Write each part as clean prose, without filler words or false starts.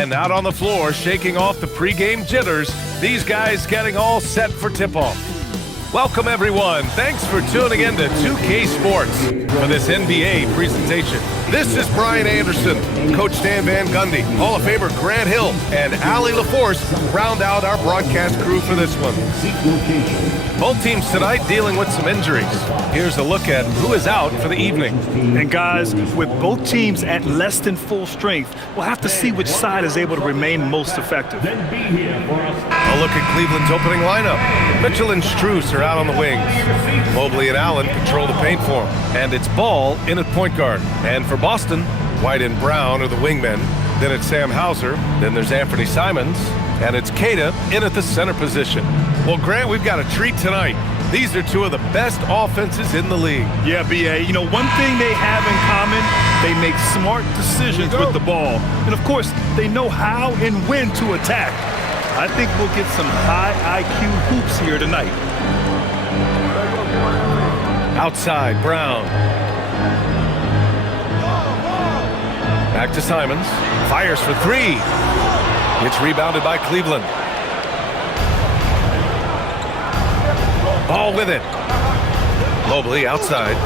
And out on the floor, shaking off the pregame jitters, these guys getting all set for tip-off. Welcome, everyone. Thanks for tuning in to 2K Sports for this NBA presentation. This is Brian Anderson, Coach Stan Van Gundy, Hall of Famer Grant Hill, and Allie LaForce round out our broadcast crew for this one. Both teams tonight dealing with some injuries. Here's a look at who is out for the evening. And guys, with both teams at less than full strength, we'll have to see which side is able to remain most effective. A look at Cleveland's opening lineup. Mitchell and Strus are out on the wings. Mobley and Allen control the paint for him. And it's Ball in at point guard. And for Boston, White and Brown are the wingmen. Then it's Sam Hauser. Then there's Anthony Simons. And it's Kata in at the center position. Well, Grant, we've got a treat tonight. These are two of the best offenses in the league. Yeah, B.A. You know, one thing they have in common, they make smart decisions with the ball. And, of course, they know how and when to attack. I think we'll get some high IQ hoops here tonight. Outside, Brown. Back to Simons. Fires for three. It's rebounded by Cleveland. Ball with it. Mobley outside.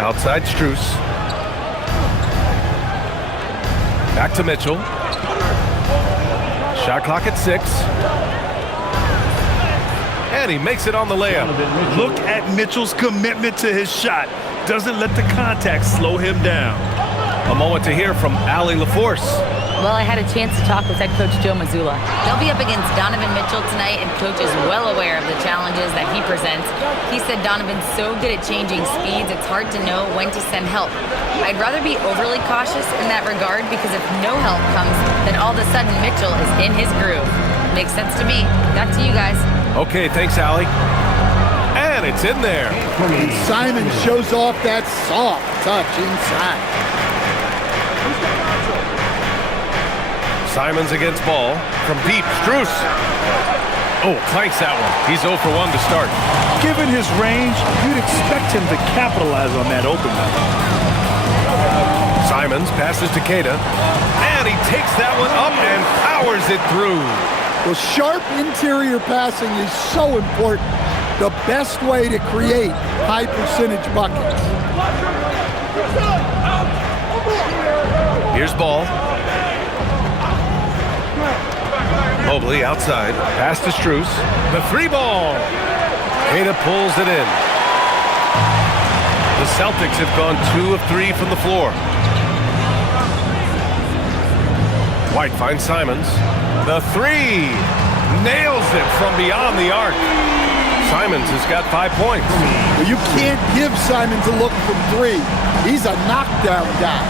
Outside Strus. Back to Mitchell. Shot clock at 6. And he makes it on the layup. Look at Mitchell's commitment to his shot. Doesn't let the contact slow him down. A moment to hear from Allie LaForce. Well, I had a chance to talk with head coach Joe Mazzulla. They'll be up against Donovan Mitchell tonight, and coach is well aware of the challenges that he presents. He said Donovan's so good at changing speeds, it's hard to know when to send help. I'd rather be overly cautious in that regard, because if no help comes, then all of a sudden Mitchell is in his groove. Makes sense to me. Back to you guys. Okay, thanks, Allie. And it's in there. And Simon shows off that soft touch inside. Simons against Ball. From deep, Strus. Oh, clanks that one. He's 0 for 1 to start. Given his range, you'd expect him to capitalize on that opening. Simons passes to Kata. And he takes that one up and powers it through. Well, sharp interior passing is so important. The best way to create high percentage buckets. Here's Ball. Mobley outside. Pass to Strus. The three ball. Kata pulls it in. The Celtics have gone 2 of 3 from the floor. White finds Simons. The three. Nails it from beyond the arc. Simons has got 5 points. Well, you can't give Simons a look from 3. He's a knockdown guy.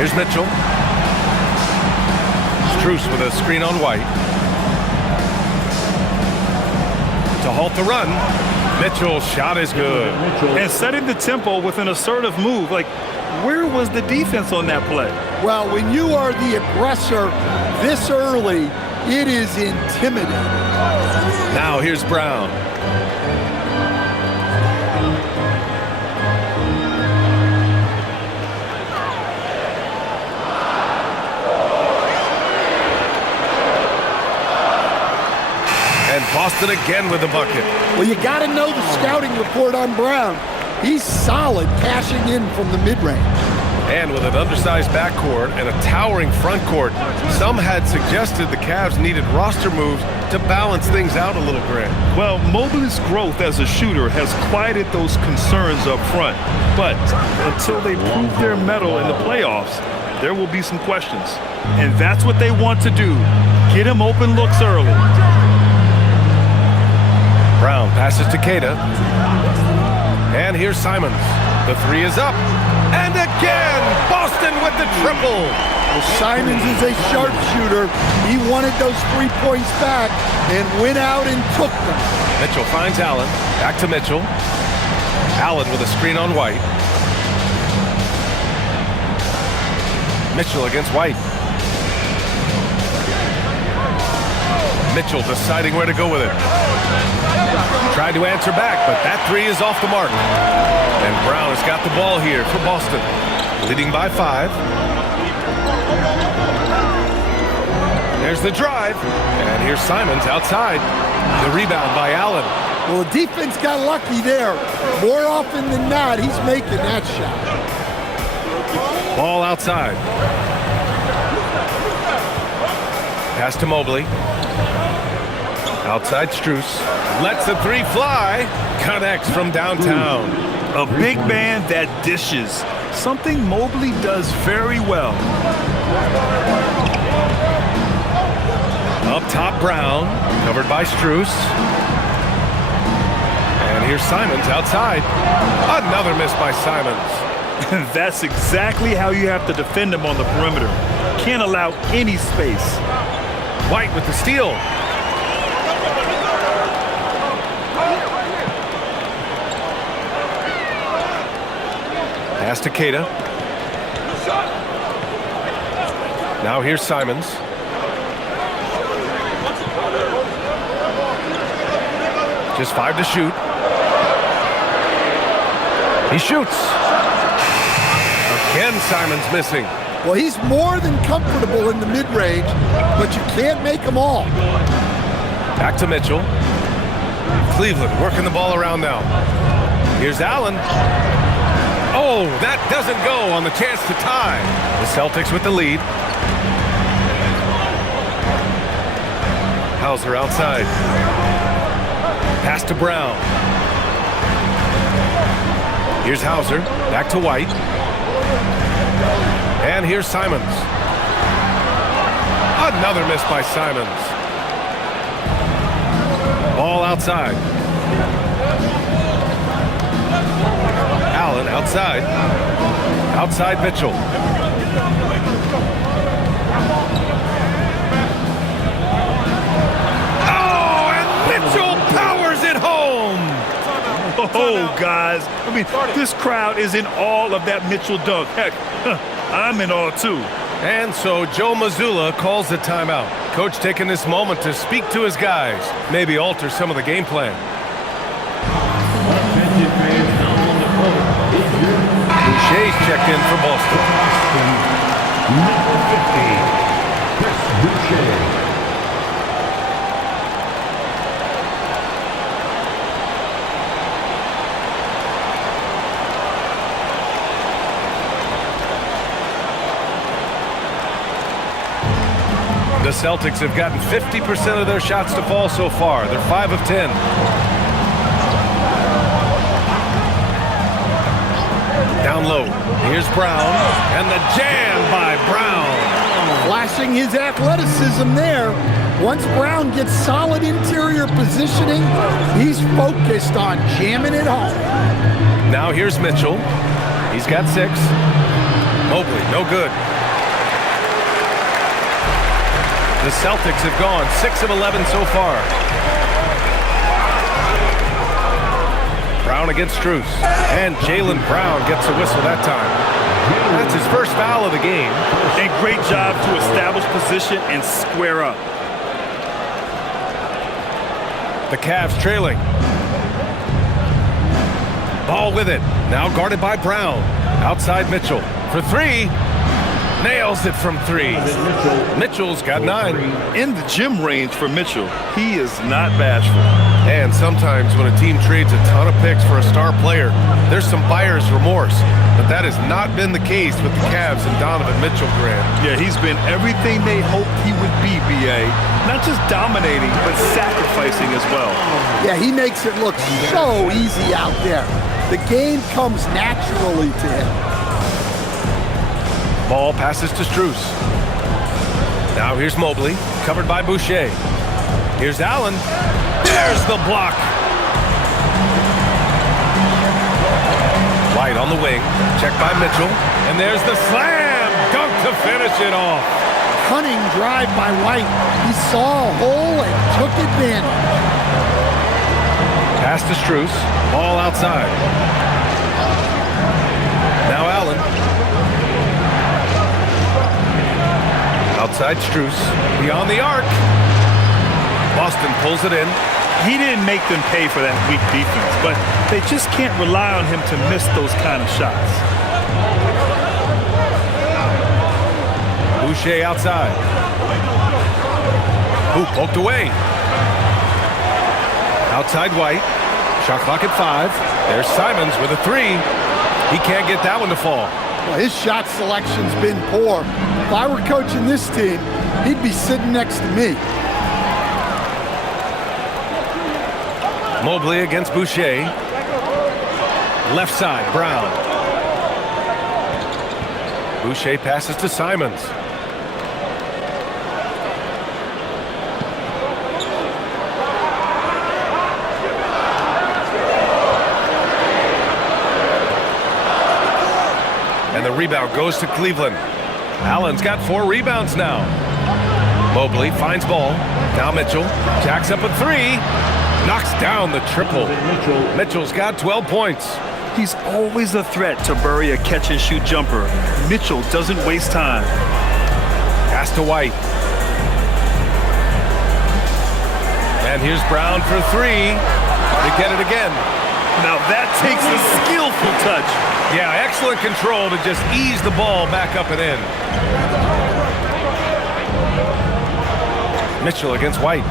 Here's Mitchell. Strus with a screen on White. To halt the run. Mitchell's shot is good. And setting the tempo with an assertive move. Like, where was the defense on that play? Well, when you are the aggressor this early, it is intimidating. Now here's Brown. And Boston again with the bucket. Well, you got to know the scouting report on Brown. He's solid cashing in from the mid-range. And with an undersized backcourt and a towering front court, some had suggested the Cavs needed roster moves to balance things out a little, Grant. Well, Mobley's growth as a shooter has quieted those concerns up front. But until they prove their mettle in the playoffs, there will be some questions. And that's what they want to do. Get him open looks early. Brown passes to Kata. And here's Simons. The three is up. And again, Boston with the triple. Well, Simons is a sharpshooter. He wanted those 3 points back and went out and took them. Mitchell finds Allen. Back to Mitchell. Allen with a screen on White. Mitchell against White. Mitchell deciding where to go with it. Tried to answer back, but that three is off the mark. And Brown has got the ball here for Boston. Leading by 5. There's the drive. And here's Simons outside. The rebound by Allen. Well, the defense got lucky there. More often than not, he's making that shot. Ball outside. Pass to Mobley. Outside Strus. Lets the three fly. Connects from downtown. A big man that dishes. Something Mobley does very well. Up top, Brown. Covered by Strus. And here's Simons outside. Another miss by Simons. That's exactly how you have to defend him on the perimeter. Can't allow any space. White with the steal. Pass to Kata. Now here's Simons. Just 5 to shoot. He shoots. Again, Simons missing. Well, he's more than comfortable in the mid-range, but you can't make them all. Back to Mitchell. Cleveland working the ball around now. Here's Allen. Oh, that doesn't go on the chance to tie. The Celtics with the lead. Hauser outside. Pass to Brown. Here's Hauser. Back to White. And here's Simons. Another miss by Simons. Ball outside. Allen outside. Outside Mitchell. Oh, and Mitchell powers it home. Oh, guys. I mean, this crowd is in awe of that Mitchell dunk. Heck, I'm in awe, too. And so Joe Mazzulla calls the timeout. Coach taking this moment to speak to his guys, maybe alter some of the game plan. Boucher's checked in for Boston. Number 50, Chris Boucher. The Celtics have gotten 50% of their shots to fall so far. They're 5 of 10. Down low. Here's Brown. And the jam by Brown. Flashing his athleticism there. Once Brown gets solid interior positioning, he's focused on jamming it home. Now here's Mitchell. He's got 6. Mobley, no good. The Celtics have gone 6 of 11 so far. Brown against Strus. And Jaylen Brown gets a whistle that time. That's his first foul of the game. A great job to establish position and square up. The Cavs trailing. Ball with it. Now guarded by Brown. Outside Mitchell. For 3. Nails it from 3. Mitchell's got 9. In the gym range for Mitchell, he is not bashful. And sometimes when a team trades a ton of picks for a star player, there's some buyer's remorse. But that has not been the case with the Cavs and Donovan Mitchell, Grant. Yeah, he's been everything they hoped he would be, B.A. Not just dominating, but sacrificing as well. Yeah, he makes it look so easy out there. The game comes naturally to him. Ball passes to Strus. Now here's Mobley, covered by Boucher. Here's Allen. There's the block. White on the wing, checked by Mitchell. And there's the slam dunk to finish it off. Cunning drive by White. He saw a hole and took advantage. Pass to Strus. Ball outside. Now Allen. Outside Strus. Beyond the arc. Boston pulls it in. He didn't make them pay for that weak defense, but they just can't rely on him to miss those kind of shots. Boucher outside. Hoop poked away. Outside White. Shot clock at 5. There's Simons with a 3. He can't get that one to fall. Well, his shot selection's been poor. If I were coaching this team, he'd be sitting next to me. Mobley against Boucher. Left side, Brown. Boucher passes to Simons. And the rebound goes to Cleveland. Allen's got 4 rebounds now. Mobley finds ball. Now Mitchell jacks up a 3. Knocks down the triple. Mitchell's got 12 points. He's always a threat to bury a catch-and-shoot jumper. Mitchell doesn't waste time. Pass to White. And here's Brown for 3. They get it again. Now that takes a skillful touch. Yeah, excellent control to just ease the ball back up and in. Mitchell against White.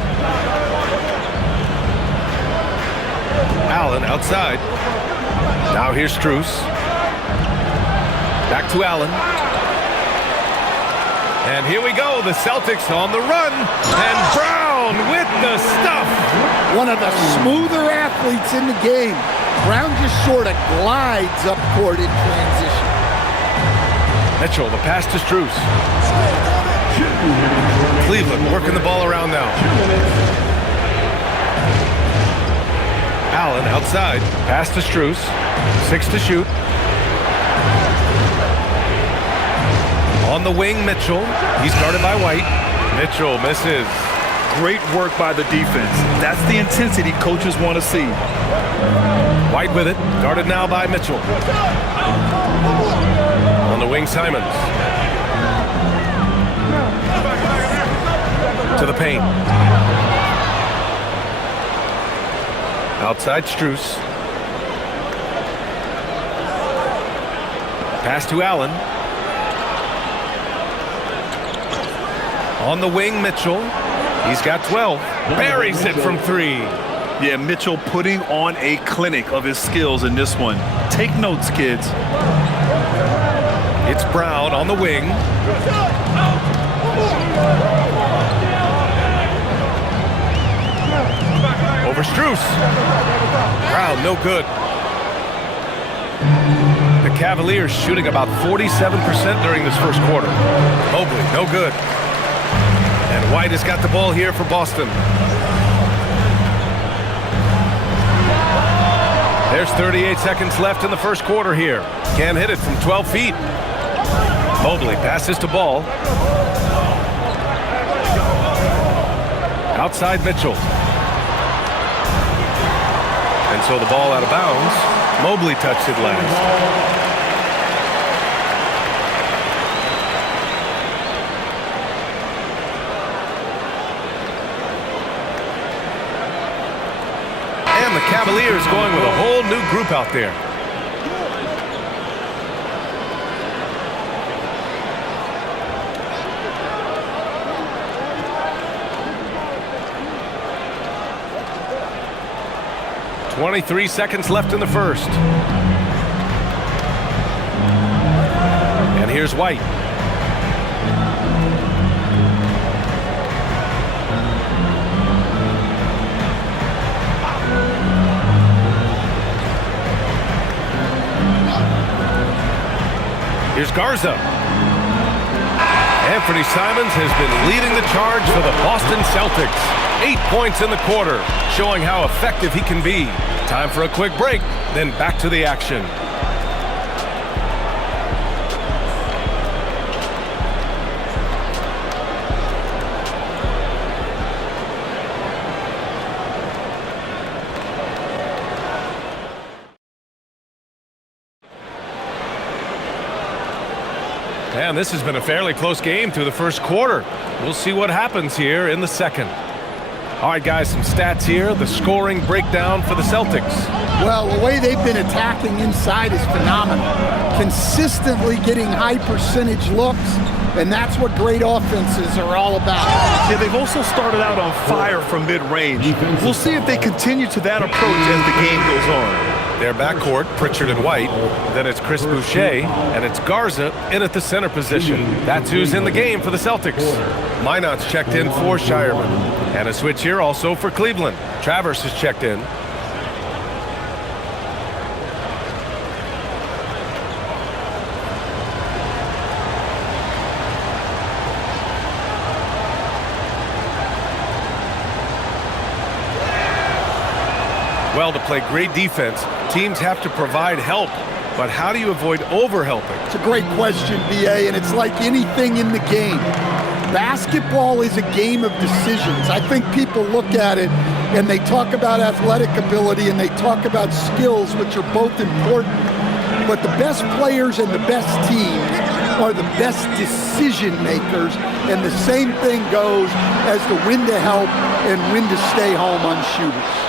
Allen outside. Now here's Strus. Back to Allen. And here we go. The Celtics on the run. And Brown with the stuff. One of the smoother athletes in the game. Brown just sort of glides up court in transition. Mitchell, the pass to Strus. Cleveland working the ball around now. Allen outside. Pass to Strus. 6 to shoot. On the wing, Mitchell. He's guarded by White. Mitchell misses. Great work by the defense. That's the intensity coaches want to see. White with it. Guarded now by Mitchell. On the wing, Simons. To the paint. Outside Strus. Pass to Allen. On the wing, Mitchell. He's got 12. Buries it from 3. Yeah, Mitchell putting on a clinic of his skills in this one. Take notes, kids. It's Brown on the wing. Over Strus. Brown, no good. The Cavaliers shooting about 47% during this first quarter. Mobley, no good. And White has got the ball here for Boston. There's 38 seconds left in the first quarter here. Can't hit it from 12 feet. Mobley passes to Ball. Outside Mitchell. And so the ball out of bounds. Mobley touched it last. And the Cavaliers going with a whole new group out there. .23 seconds left in the first. And here's White. Here's Garza. Anthony Simons has been leading the charge for the Boston Celtics. 8 points in the quarter, showing how effective he can be. Time for a quick break, then back to the action. And this has been a fairly close game through the first quarter. We'll see what happens here in the second. All right, guys, some stats here. The scoring breakdown for the Celtics. Well, the way they've been attacking inside is phenomenal. Consistently getting high percentage looks, And that's what great offenses are all about. Yeah, they've also started out on fire from mid-range. We'll see if they continue to that approach as the game goes on. Their backcourt, Pritchard and White. Then it's Chris Boucher, and it's Garza in at the center position. That's who's in the game for the Celtics. Minot's checked in for Shireman. And a switch here also for Cleveland. Travers is checked in. Well, to play great defense, teams have to provide help. But how do you avoid over-helping? It's a great question, B.A., and it's like anything in the game. Basketball is a game of decisions. I think people look at it and they talk about athletic ability and they talk about skills, which are both important. But the best players and the best teams are the best decision makers, and the same thing goes as to when to help and when to stay home on shooters.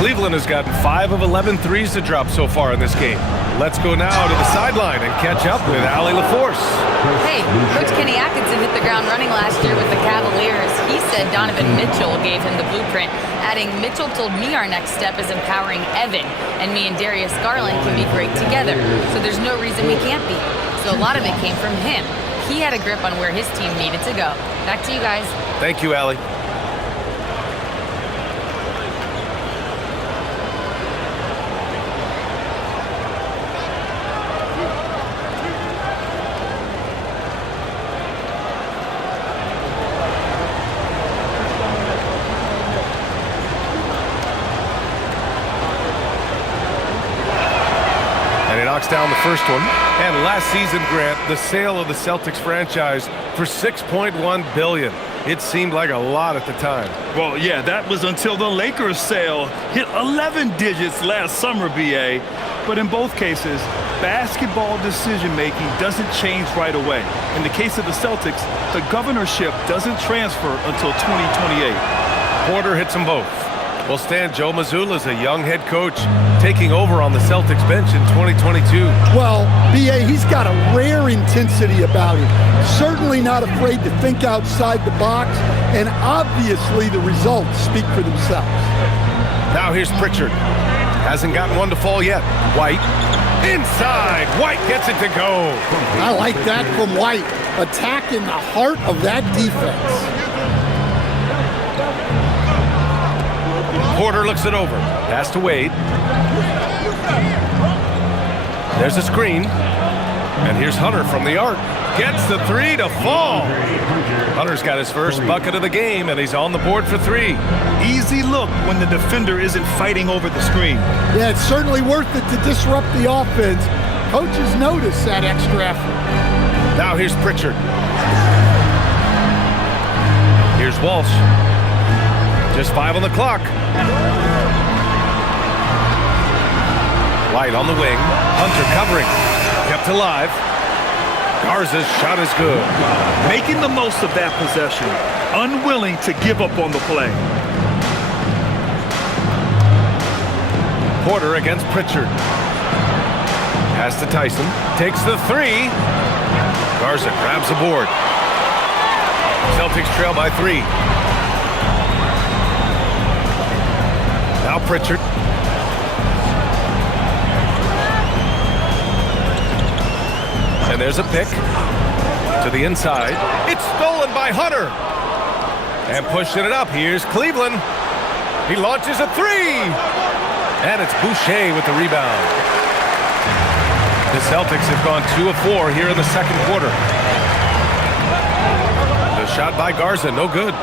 Cleveland has gotten 5 of 11 threes to drop so far in this game. Let's go now to the sideline and catch up with Allie LaForce. Hey, Coach Kenny Atkinson hit the ground running last year with the Cavaliers. He said Donovan Mitchell gave him the blueprint, adding, "Mitchell told me our next step is empowering Evan, and me and Darius Garland can be great together. So there's no reason we can't be." So a lot of it came from him. He had a grip on where his team needed to go. Back to you guys. Thank you, Allie. Down the first one. And last season, Grant, the sale of the Celtics franchise for $6.1 billion. It seemed like a lot at the time. Well, yeah, that was until the Lakers sale hit 11 digits last summer, B.A. But in both cases, basketball decision-making doesn't change right away. In the case of the Celtics, the governorship doesn't transfer until 2028. Porter hits them both. Well, Stan, Joe Mazzulla is a young head coach taking over on the Celtics bench in 2022. Well, B.A., he's got a rare intensity about him. Certainly not afraid to think outside the box, and obviously the results speak for themselves. Now here's Pritchard. Hasn't gotten one to fall yet. White. Inside. White gets it to go. I like that from White. Attacking the heart of that defense. Porter looks it over. Pass to Wade. There's a screen. And here's Hunter from the arc. Gets the three to fall. Hunter's got his first bucket of the game, and he's on the board for 3. Easy look when the defender isn't fighting over the screen. Yeah, it's certainly worth it to disrupt the offense. Coaches notice that extra effort. Now here's Pritchard. Here's Walsh. Just 5 on the clock. White on the wing. Hunter covering. Kept alive. Garza's shot is good. Making the most of that possession. Unwilling to give up on the play. Porter against Pritchard. Pass to Tyson. Takes the 3. Garza grabs the board. Celtics trail by 3. Now Pritchard. And there's a pick to the inside. It's stolen by Hunter. And pushing it up. Here's Cleveland. He launches a 3. And it's Boucher with the rebound. The Celtics have gone 2 of 4 here in the second quarter. The shot by Garza, no good.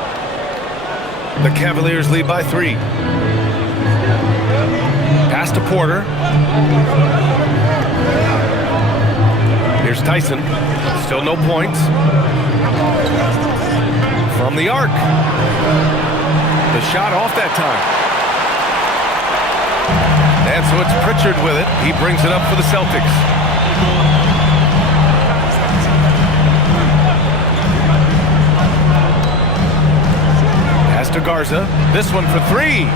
The Cavaliers lead by 3. Pass to Porter. Here's Tyson. Still no points. From the arc. The shot off that time. And so it's Pritchard with it. He brings it up for the Celtics. Pass to Garza. This one for 3.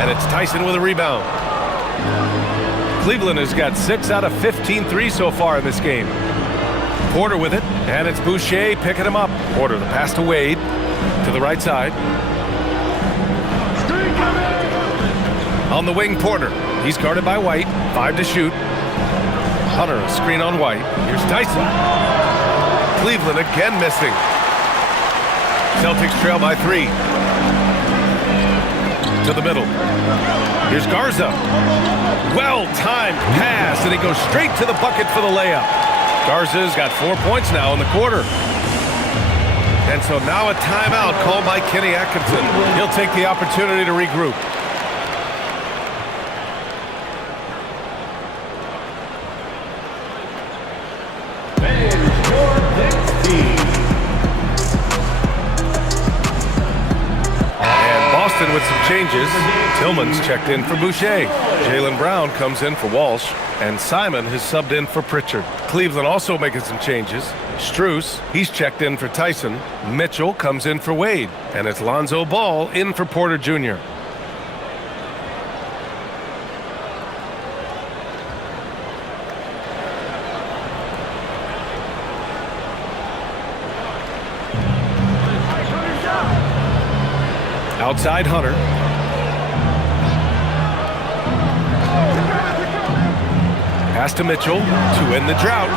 And it's Tyson with a rebound. Cleveland has got 6 out of 15 threes so far in this game. Porter with it, and it's Boucher picking him up. Porter, the pass to Wade, to the right side. On the wing, Porter. He's guarded by White. 5 to shoot. Hunter, a screen on White. Here's Tyson. Cleveland again missing. Celtics trail by 3. To the middle. Here's Garza. Well-timed pass, and he goes straight to the bucket for the layup. Garza's got 4 points now in the quarter. And so now a timeout called by Kenny Atkinson. He'll take the opportunity to regroup. With some changes, Tillman's checked in for Boucher. Jaylen Brown comes in for Walsh, and Simon has subbed in for Pritchard. Cleveland also making some changes. Strus, he's checked in for Tyson. Mitchell comes in for Wade, and it's Lonzo Ball in for Porter Jr. Outside Hunter. Pass to Mitchell to end the drought.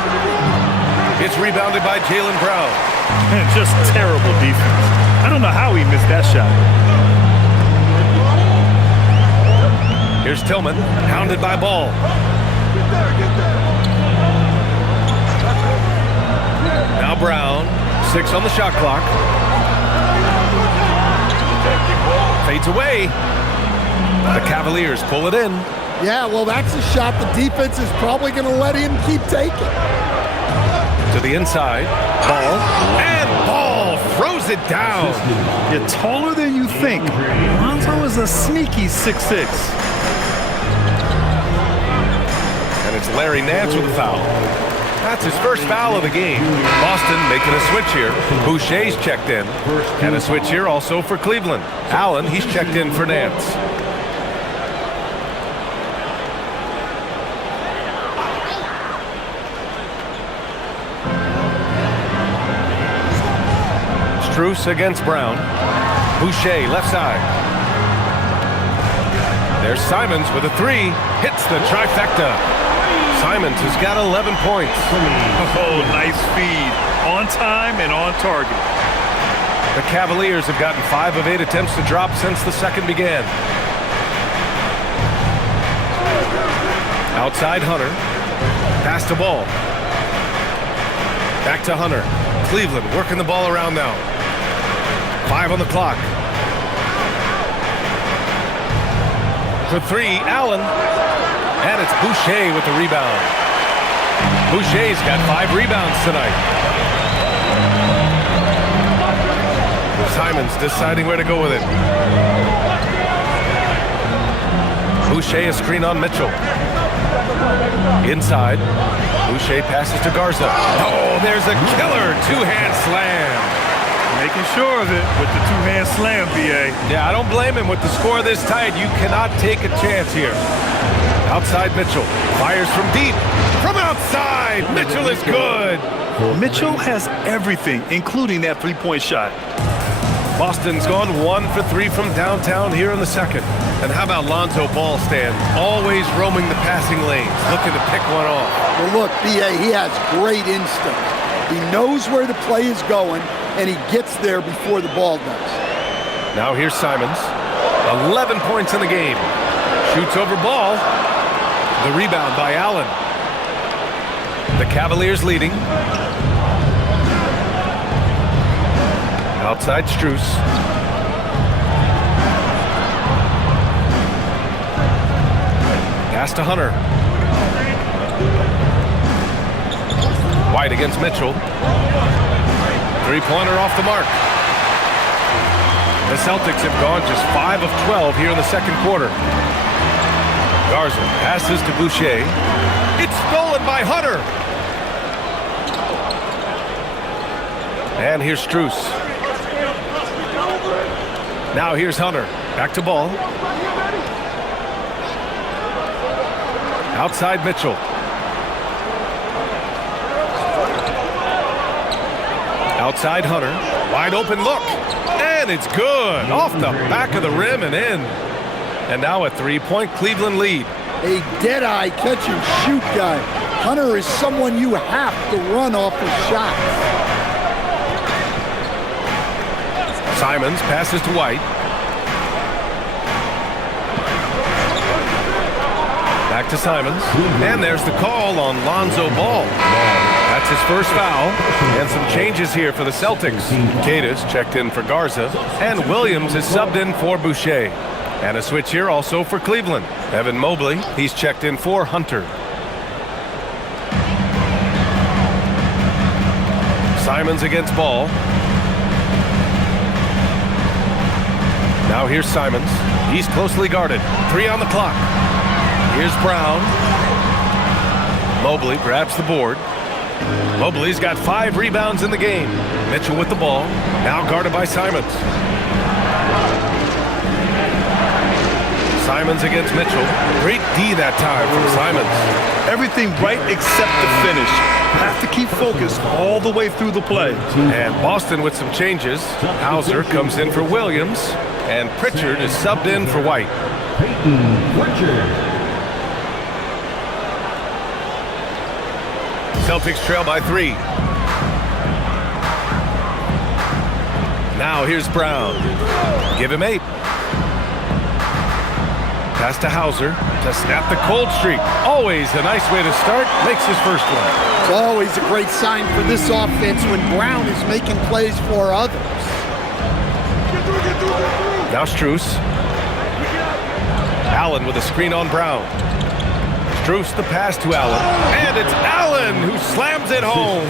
It's rebounded by Jaylen Brown. Man, just terrible defense. I don't know how he missed that shot. Here's Tillman, hounded by Ball. Now Brown, 6 on the shot clock. Fades away. The Cavaliers pull it in. Yeah, well, that's a shot the defense is probably going to let him keep taking. To the inside. Ball. And Ball throws it down. You're taller than you think. Lonzo is a sneaky 6'6". And it's Larry Nance with a foul. That's his first foul of the game. Boston making a switch here. Boucher's checked in. And a switch here also for Cleveland. Allen, he's checked in for Nance. Strus against Brown. Boucher left side. There's Simons with a 3. Hits the trifecta. Simons has got 11 points. Oh, nice feed. On time and on target. The Cavaliers have gotten 5 of 8 attempts to drop since the second began. Outside Hunter. Pass to Ball. Back to Hunter. Cleveland working the ball around now. 5 on the clock. For 3, Allen. And it's Boucher with the rebound. Boucher's got 5 rebounds tonight. Simons deciding where to go with it. Boucher a screen on Mitchell. Inside. Boucher passes to Garza. Oh, there's a killer 2-hand slam. Making sure of it with the 2-hand slam, BA. Yeah, I don't blame him with the score this tight. You cannot take a chance here. Outside Mitchell. Fires from deep. From outside. Mitchell is good. Mitchell has everything, including that 3-point shot. Boston's gone 1 for 3 from downtown here in the second. And how about Lonzo Ball, Stan? Always roaming the passing lanes, looking to pick one off. Well, look, B.A., he has great instinct. He knows where the play is going, and he gets there before the ball does. Now here's Simons. 11 points in the game. Shoots over Ball. The rebound by Allen. The Cavaliers leading. Outside Strus. Pass to Hunter. White against Mitchell. 3-pointer off the mark. The Celtics have gone just 5 of 12 here in the second quarter. Garza passes to Boucher. It's stolen by Hunter. And here's Strus. Now here's Hunter. Back to Ball. Outside Mitchell. Outside Hunter. Wide open look. And it's good. Off the back of the rim and in. And now a 3-point Cleveland lead. A dead-eye catch-and-shoot guy. Hunter is someone you have to run off his shots. Simons passes to White. Back to Simons. And there's the call on Lonzo Ball. That's his first foul. And some changes here for the Celtics. Cada's checked in for Garza. And Williams is subbed in for Boucher. And a switch here also for Cleveland. Evan Mobley, he's checked in for Hunter. Simons against Ball. Now here's Simons. He's closely guarded. 3 on the clock. Here's Brown. Mobley grabs the board. Mobley's got 5 rebounds in the game. Mitchell with the ball. Now guarded by Simons. Simons against Mitchell. Great D that time from Simons. Everything right except the finish. Have to keep focused all the way through the play. And Boston with some changes. Hauser comes in for Williams. And Pritchard is subbed in for White. Celtics trail by 3. Now here's Brown. Give him 8. Pass to Hauser to snap the cold streak. Always a nice way to start. Makes his first one. It's always a great sign for this offense when Brown is making plays for others. Now Strus. Allen with a screen on Brown. Strus the pass to Allen. And it's Allen who slams it home.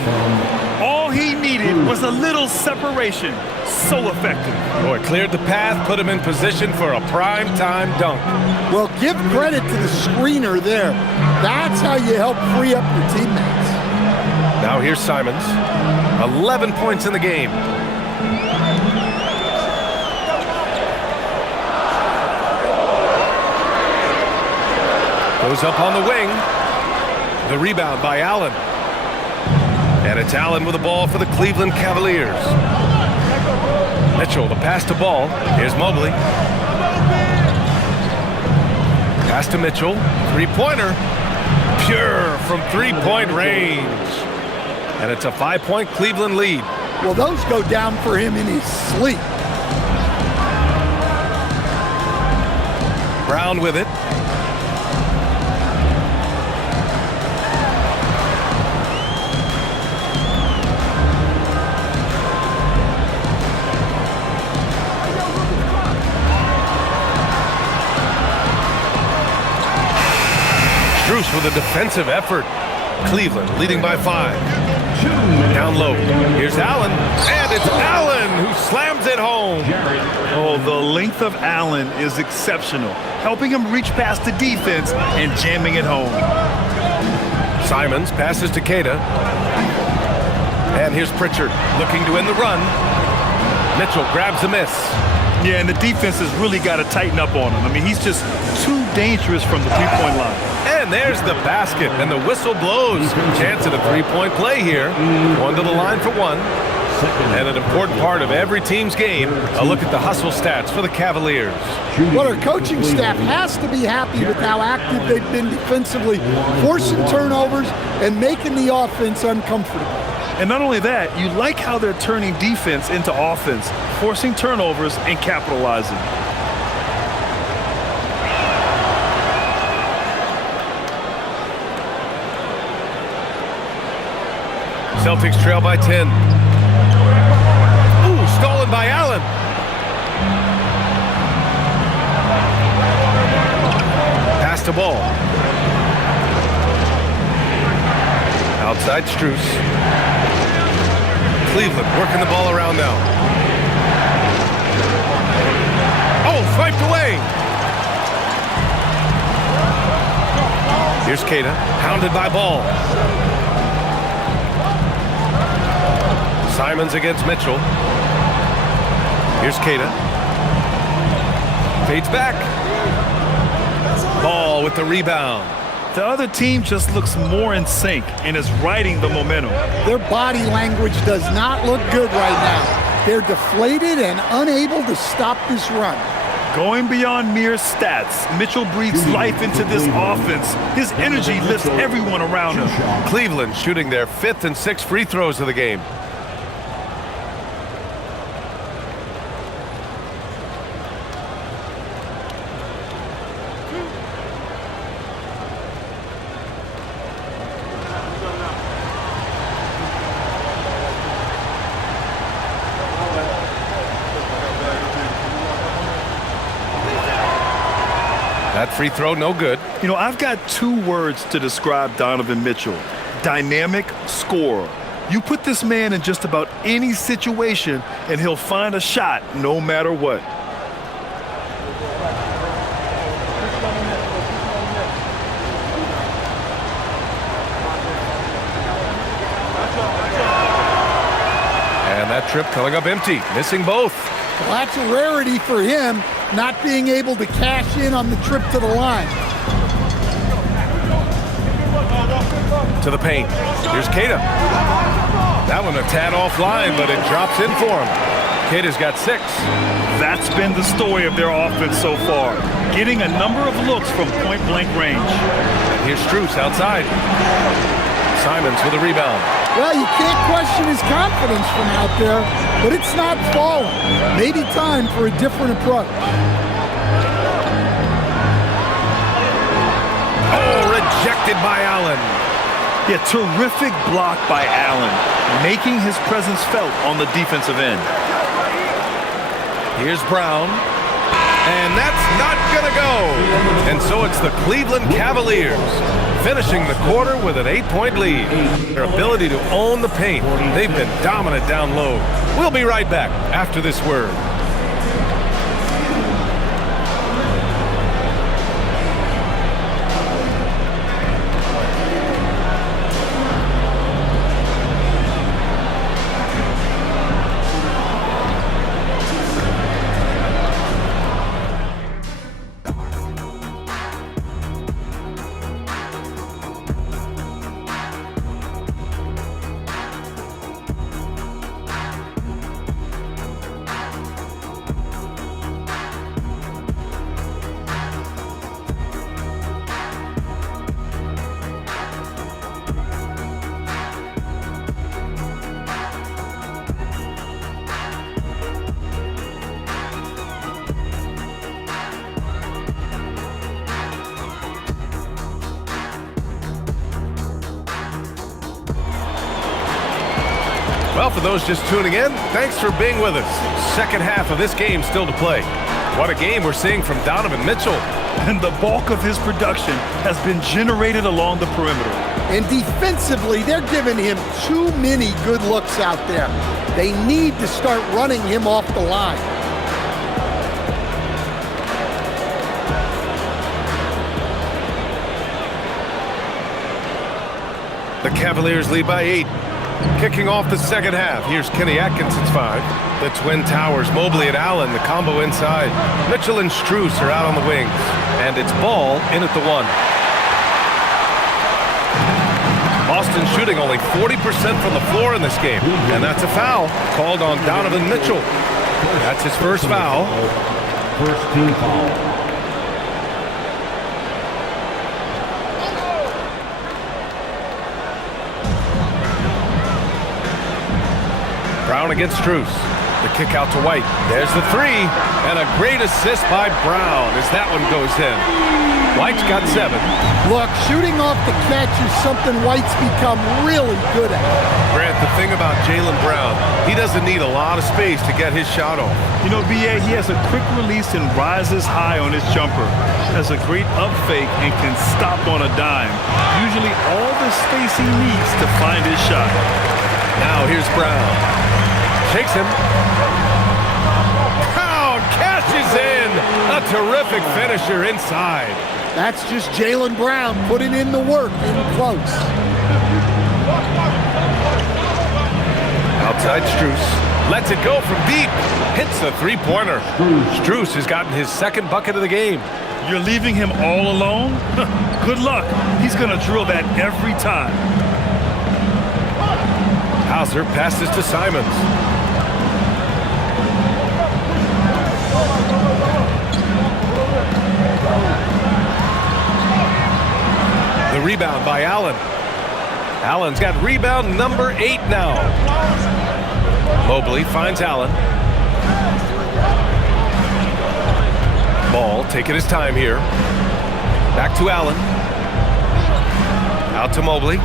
All he needed was a little separation. So effective. Boy, cleared the path, put him in position for a prime-time dunk. Well, give credit to the screener there. That's how you help free up your teammates. Now here's Simons. 11 points in the game. Goes up on the wing. The rebound by Allen. And it's Allen with the ball for the Cleveland Cavaliers. Mitchell, the pass to Ball. Here's Mobley. Pass to Mitchell. 3-pointer. Pure from 3-point range. And it's a 5-point Cleveland lead. Well, those go down for him in his sleep. Brown with it. With a defensive effort. Cleveland leading by 5. Down low. Here's Allen. And it's Allen who slams it home. Oh, the length of Allen is exceptional. Helping him reach past the defense and jamming it home. Simons passes to Queta. And here's Pritchard looking to end the run. Mitchell grabs a miss. Yeah, and the defense has really got to tighten up on him. I mean, he's just too dangerous from the 3-point line. And there's the basket, and the whistle blows. Chance at a 3-point play here. One to the line for 1. And an important part of every team's game, a look at the hustle stats for the Cavaliers. Well, our coaching staff has to be happy with how active they've been defensively, forcing turnovers and making the offense uncomfortable. And not only that, you like how they're turning defense into offense, forcing turnovers and capitalizing. Celtics trail by 10. Ooh, stolen by Allen. Pass to Ball. Outside Strus. Cleveland working the ball around now. Oh, swiped away. Here's Queta, hounded by Ball. Simons against Mitchell. Here's Queta. Fades back. Ball with the rebound. The other team just looks more in sync and is riding the momentum. Their body language does not look good right now. They're deflated and unable to stop this run. Going beyond mere stats, Mitchell breathes life into this offense. His energy lifts everyone around him. Cleveland shooting their 5th and 6th free throws of the game. That free throw, no good. You know, I've got 2 words to describe Donovan Mitchell. Dynamic scorer. You put this man in just about any situation, and he'll find a shot no matter what. And that trip coming up empty, missing both. Well, that's a rarity for him, not being able to cash in on the trip to the line. To the paint. Here's Kata. That one a tad offline, but it drops in for him. Kata's got 6. That's been the story of their offense so far, getting a number of looks from point-blank range. And here's Strus outside. Simons with a rebound. Well, you can't question his confidence from out there, but it's not falling. Maybe time for a different approach. Oh, rejected by Allen. Yeah, terrific block by Allen, making his presence felt on the defensive end. Here's Brown. And that's not going to go. And so it's the Cleveland Cavaliers finishing the quarter with an 8-point lead. Their ability to own the paint. They've been dominant down low. We'll be right back after this word. Well, for those just tuning in, thanks for being with us. Second half of this game still to play. What a game we're seeing from Donovan Mitchell. And the bulk of his production has been generated along the perimeter. And defensively, they're giving him too many good looks out there. They need to start running him off the line. The Cavaliers lead by 8. Kicking off the second half, here's Kenny Atkinson's 5. The Twin Towers, Mobley and Allen, the combo inside. Mitchell and Strus are out on the wings. And it's Ball in at the 1. Boston shooting only 40% from the floor in this game. And that's a foul called on Donovan Mitchell. That's his first foul. First team foul. Brown against Strus. The kick out to White. There's the 3. And a great assist by Brown as that one goes in. White's got 7. Look, shooting off the catch is something White's become really good at. Grant, the thing about Jaylen Brown, he doesn't need a lot of space to get his shot off. You know, B.A., he has a quick release and rises high on his jumper. Has a great up fake and can stop on a dime. Usually all the space he needs to find his shot. Now here's Brown. Takes him. Brown cashes in. A terrific finisher inside. That's just Jaylen Brown putting in the work in close. Outside Strus. Lets it go from deep. Hits a three-pointer. Strus has gotten his second bucket of the game. You're leaving him all alone? Good luck. He's going to drill that every time. Hauser passes to Simons. The rebound by Allen. Allen's got rebound number 8 now. Mobley finds Allen. Ball taking his time here. Back to Allen. Out to Mobley.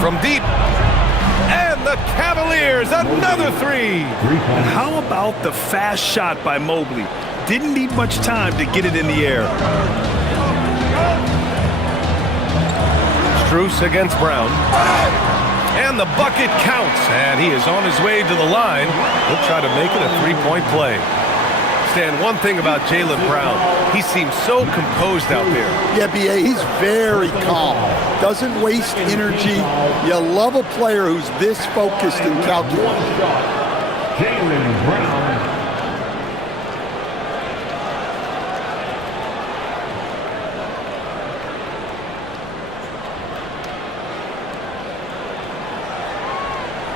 From deep. And the Cavaliers, another 3. And how about the fast shot by Mobley? Didn't need much time to get it in the air. Strus against Brown. And the bucket counts. And he is on his way to the line. He'll try to make it a 3-point play. Stan, one thing about Jaylen Brown, he seems so composed out there. Yeah, B.A., he's very calm. Doesn't waste energy. You love a player who's this focused and calculated. Jaylen Brown.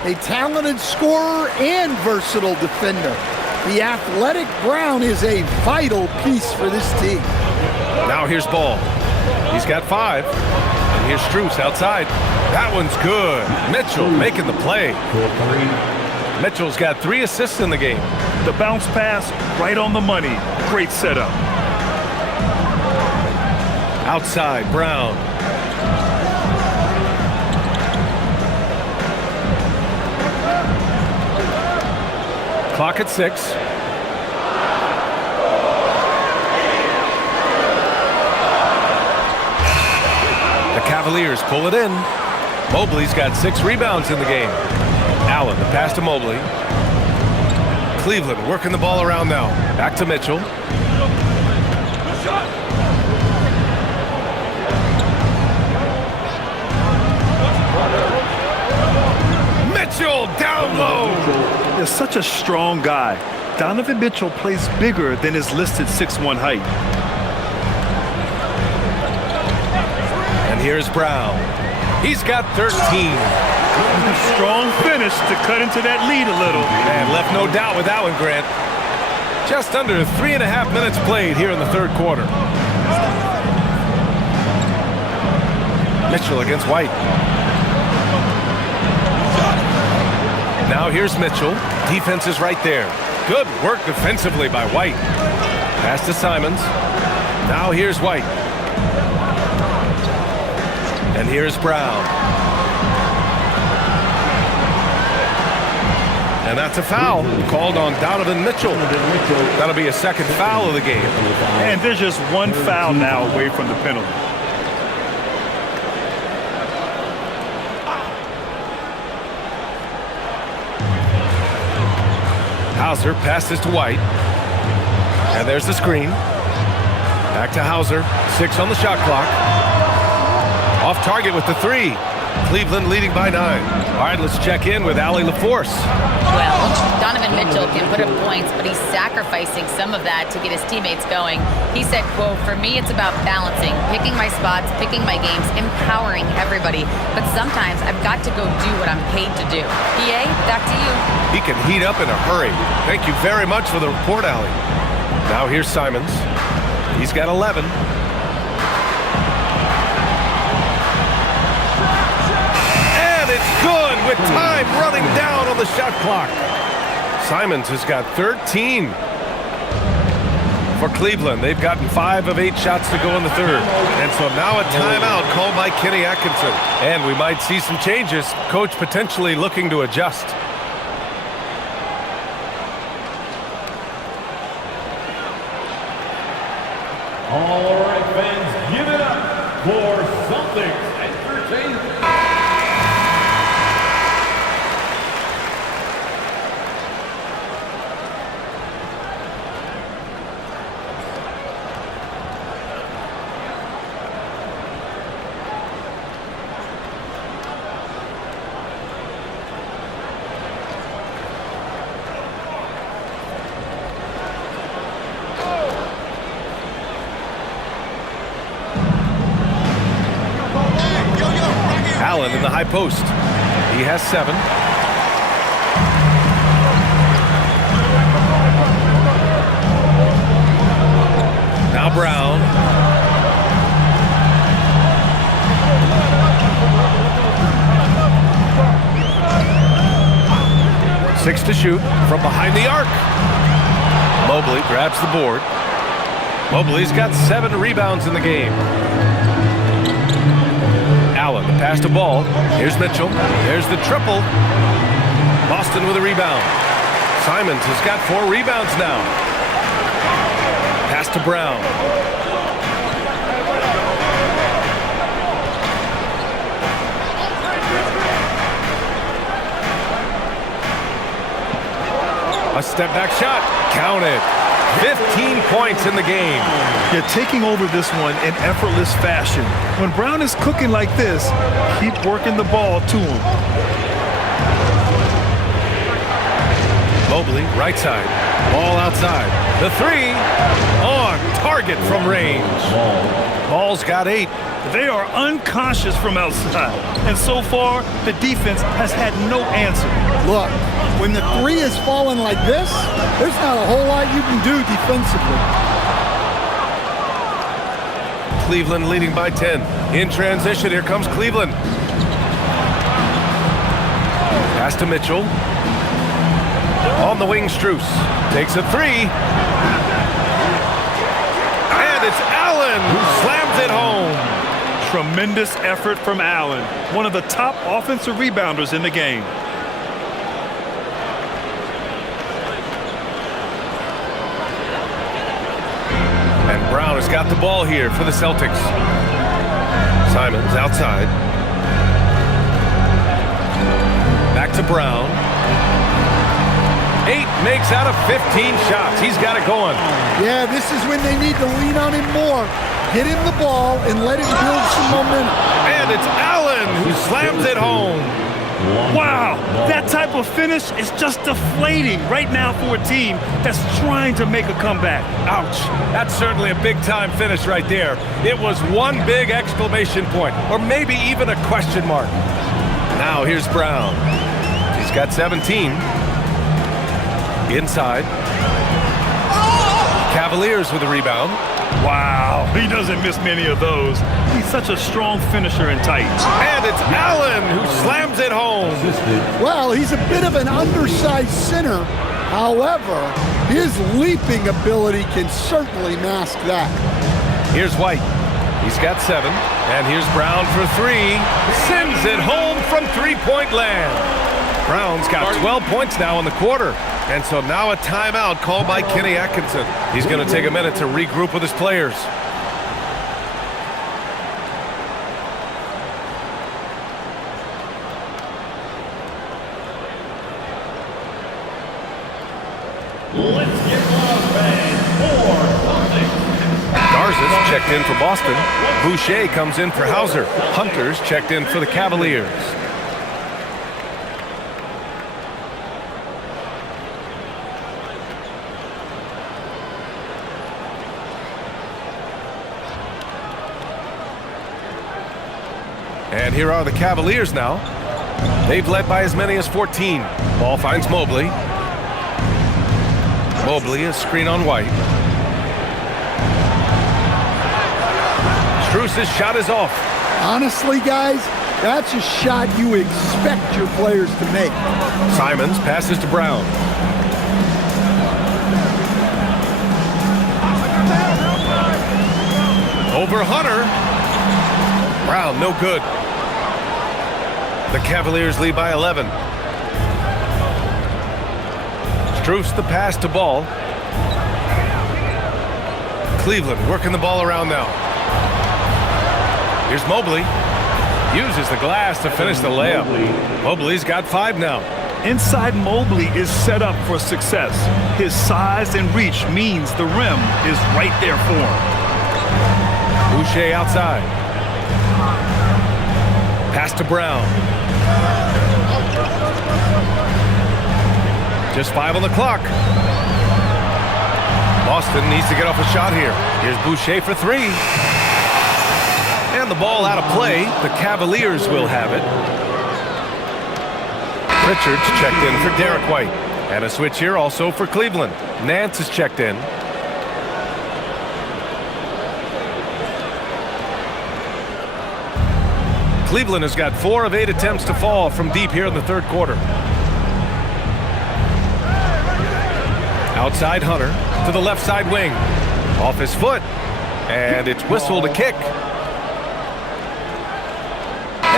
A talented scorer and versatile defender. The athletic Brown is a vital piece for this team. Now here's Ball. He's got 5. And here's Strus outside. That one's good. Mitchell making the play. Mitchell's got 3 assists in the game. The bounce pass right on the money. Great setup. Outside, Brown. Clock at 6. The Cavaliers pull it in. Mobley's got 6 rebounds in the game. Allen, the pass to Mobley. Cleveland working the ball around now. Back to Mitchell. Mitchell down low. Is such a strong guy. Donovan Mitchell plays bigger than his listed 6'1" height. And here's Brown. He's got 13. A strong finish to cut into that lead a little. And left no doubt with that one, Grant. Just under 3.5 minutes played here in the third quarter. Mitchell against White. Now here's Mitchell. Defense is right there. Good work defensively by White. Pass to Simons. Now here's White. And here's Brown. And that's a foul called on Donovan Mitchell. That'll be a second foul of the game. And there's just one foul now away from the penalty. Hauser passes to White. And there's the screen. Back to Hauser. 6 on the shot clock. Off target with the 3. Cleveland leading by 9. All right, let's check in with Allie LaForce. Well, Donovan Mitchell can put up points, but he's sacrificing some of that to get his teammates going. He said, quote, "For me, it's about balancing, picking my spots, picking my games, empowering everybody. But sometimes I've got to go do what I'm paid to do." EA, back to you. He can heat up in a hurry. Thank you very much for the report, Allie. Now here's Simons. He's got 11. It's good with time running down on the shot clock. Simons has got 13. For Cleveland, they've gotten 5 of 8 shots to go in the third. And so now a timeout called by Kenny Atkinson. And we might see some changes. Coach potentially looking to adjust. All right, fans, give it up for Celtics Entertainment. Allen in the high post. He has 7. Now Brown. Six to shoot from behind the arc. Mobley grabs the board. Mobley's got 7 rebounds in the game. Allen, the pass to Ball. Here's Mitchell. There's the triple. Boston with a rebound. Simons has got 4 rebounds now. Pass to Brown. A step back shot. Counted. 15 points in the game. You're taking over this one in effortless fashion. When Brown is cooking like this, keep working the ball to him. Mobley, right side. Ball outside. The 3 on target from range. Ball's got 8. They are unconscious from outside. And so far, the defense has had no answer. Look, when the 3 is falling like this, there's not a whole lot you can do defensively. Cleveland leading by 10. In transition, here comes Cleveland. Pass to Mitchell. On the wing, Strus takes a 3. And it's Allen who slams it home. Tremendous effort from Allen, one of the top offensive rebounders in the game. And Brown has got the ball here for the Celtics. Simons outside. Back to Brown. 8 makes out of 15 shots. He's got it going. Yeah, this is when they need to lean on him more. Get him the ball and let him build some momentum. And it's Allen who slams it home. Wow, that type of finish is just deflating right now for a team that's trying to make a comeback. Ouch. That's certainly a big-time finish right there. It was one big exclamation point, or maybe even a question mark. Now here's Brown. He's got 17. Inside. Cavaliers with a rebound. Wow, he doesn't miss many of those. He's such a strong finisher and tight. And it's Allen who slams it home. Well, he's a bit of an undersized center. However, his leaping ability can certainly mask that. Here's White. He's got 7. And here's Brown for 3. Sends it home from three-point land. Brown's got 12 points now in the quarter. And so now a timeout called by Kenny Atkinson. He's going to take a minute to regroup with his players. Let's get one fan for Celtics. Garza's checked in for Boston. Boucher comes in for Hauser. Hunter's checked in for the Cavaliers. And here are the Cavaliers now. They've led by as many as 14. Ball finds Mobley. Mobley, a screen on White. Strus's shot is off. Honestly, guys, that's a shot you expect your players to make. Simons passes to Brown. Over Hunter. Brown, no good. The Cavaliers lead by 11. Strus the pass to Ball. Cleveland working the ball around now. Here's Mobley. Uses the glass to finish the layup. Mobley's got 5 now. Inside Mobley is set up for success. His size and reach means the rim is right there for him. Boucher outside. Pass to Brown. Just 5 on the clock. Boston needs to get off a shot here. Here's Boucher for 3. And And the ball out of play. The Cavaliers will have it. Pritchard's checked in for Derek White. And a switch here also for Cleveland. Nance is checked in. Cleveland has got 4 of 8 attempts to fall from deep here in the third quarter. Outside Hunter to the left side wing. Off his foot. And it's whistled a kick.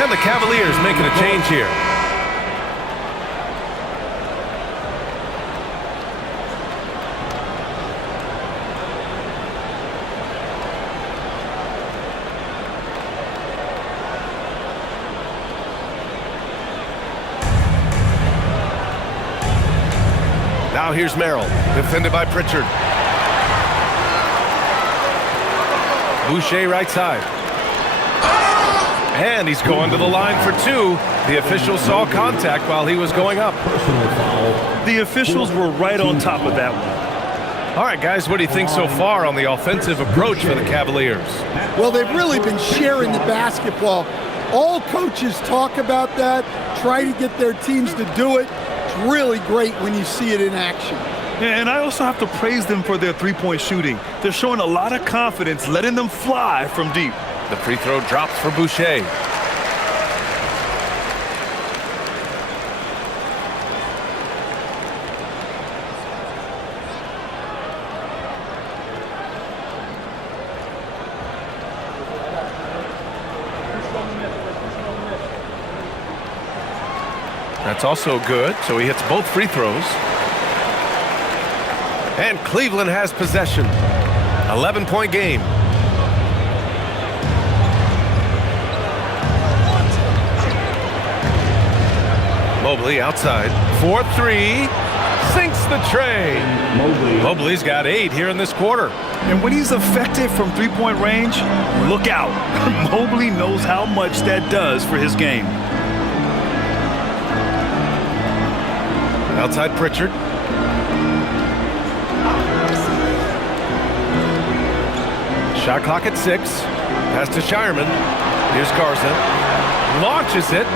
And the Cavaliers making a change here. Now here's Merrill, defended by Pritchard. Boucher right side. And he's going to the line for 2. The official saw contact while he was going up. The officials were right on top of that one. All right, guys, what do you think so far on the offensive approach for the Cavaliers? Well, they've really been sharing the basketball. All coaches talk about that, try to get their teams to do it. It's really great when you see it in action. And I also have to praise them for their three-point shooting. They're showing a lot of confidence, letting them fly from deep. The free throw drops for Boucher. That's also good, so he hits both free throws. And Cleveland has possession. 11-point game. Mobley outside. 4-3. Sinks the tray. Mobley's got 8 here in this quarter. And when he's effective from three-point range, look out. Mobley knows how much that does for his game. Outside Pritchard. Shot clock at 6. Pass to Shireman. Here's Garza. Launches it.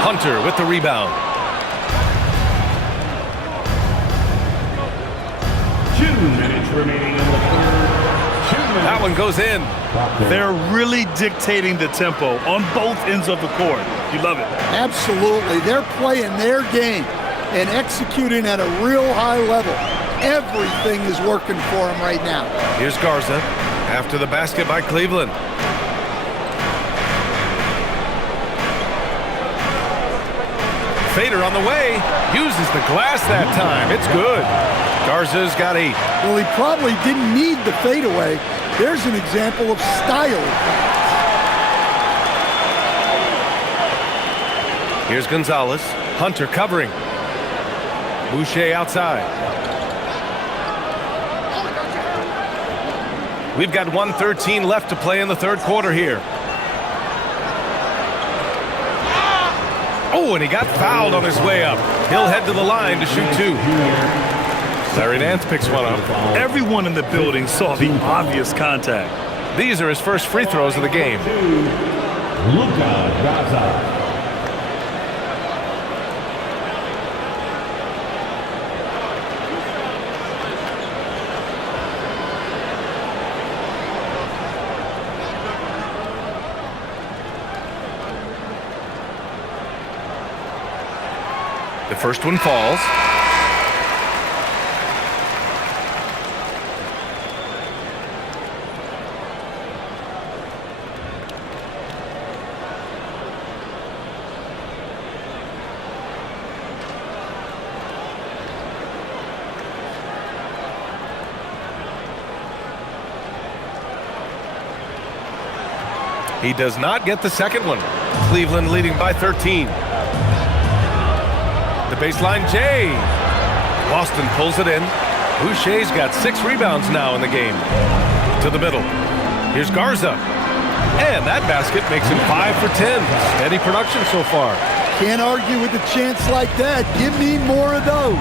Hunter with the rebound. 2 minutes remaining in the third. That one goes in. They're really dictating the tempo on both ends of the court. You love it. Absolutely. They're playing their game and executing at a real high level. Everything is working for them right now. Here's Garza after the basket by Cleveland. Fader on the way. Uses the glass that time. It's good. Garza's got 8. Well, he probably didn't need the fadeaway. There's an example of style. Here's Gonzalez. Hunter covering. Boucher outside. We've got 1:13 left to play in the third quarter here. Oh, and he got fouled on his way up. He'll head to the line to shoot 2. Larry Nance picks one up. Everyone in the building saw the obvious contact. These are his first free throws of the game. Luka Garza. The first one falls. He does not get the second one. Cleveland leading by 13. The baseline, Jay. Boston pulls it in. Boucher's got 6 rebounds now in the game. To the middle. Here's Garza. And that basket makes him 5 for 10. Steady production so far. Can't argue with a chance like that. Give me more of those.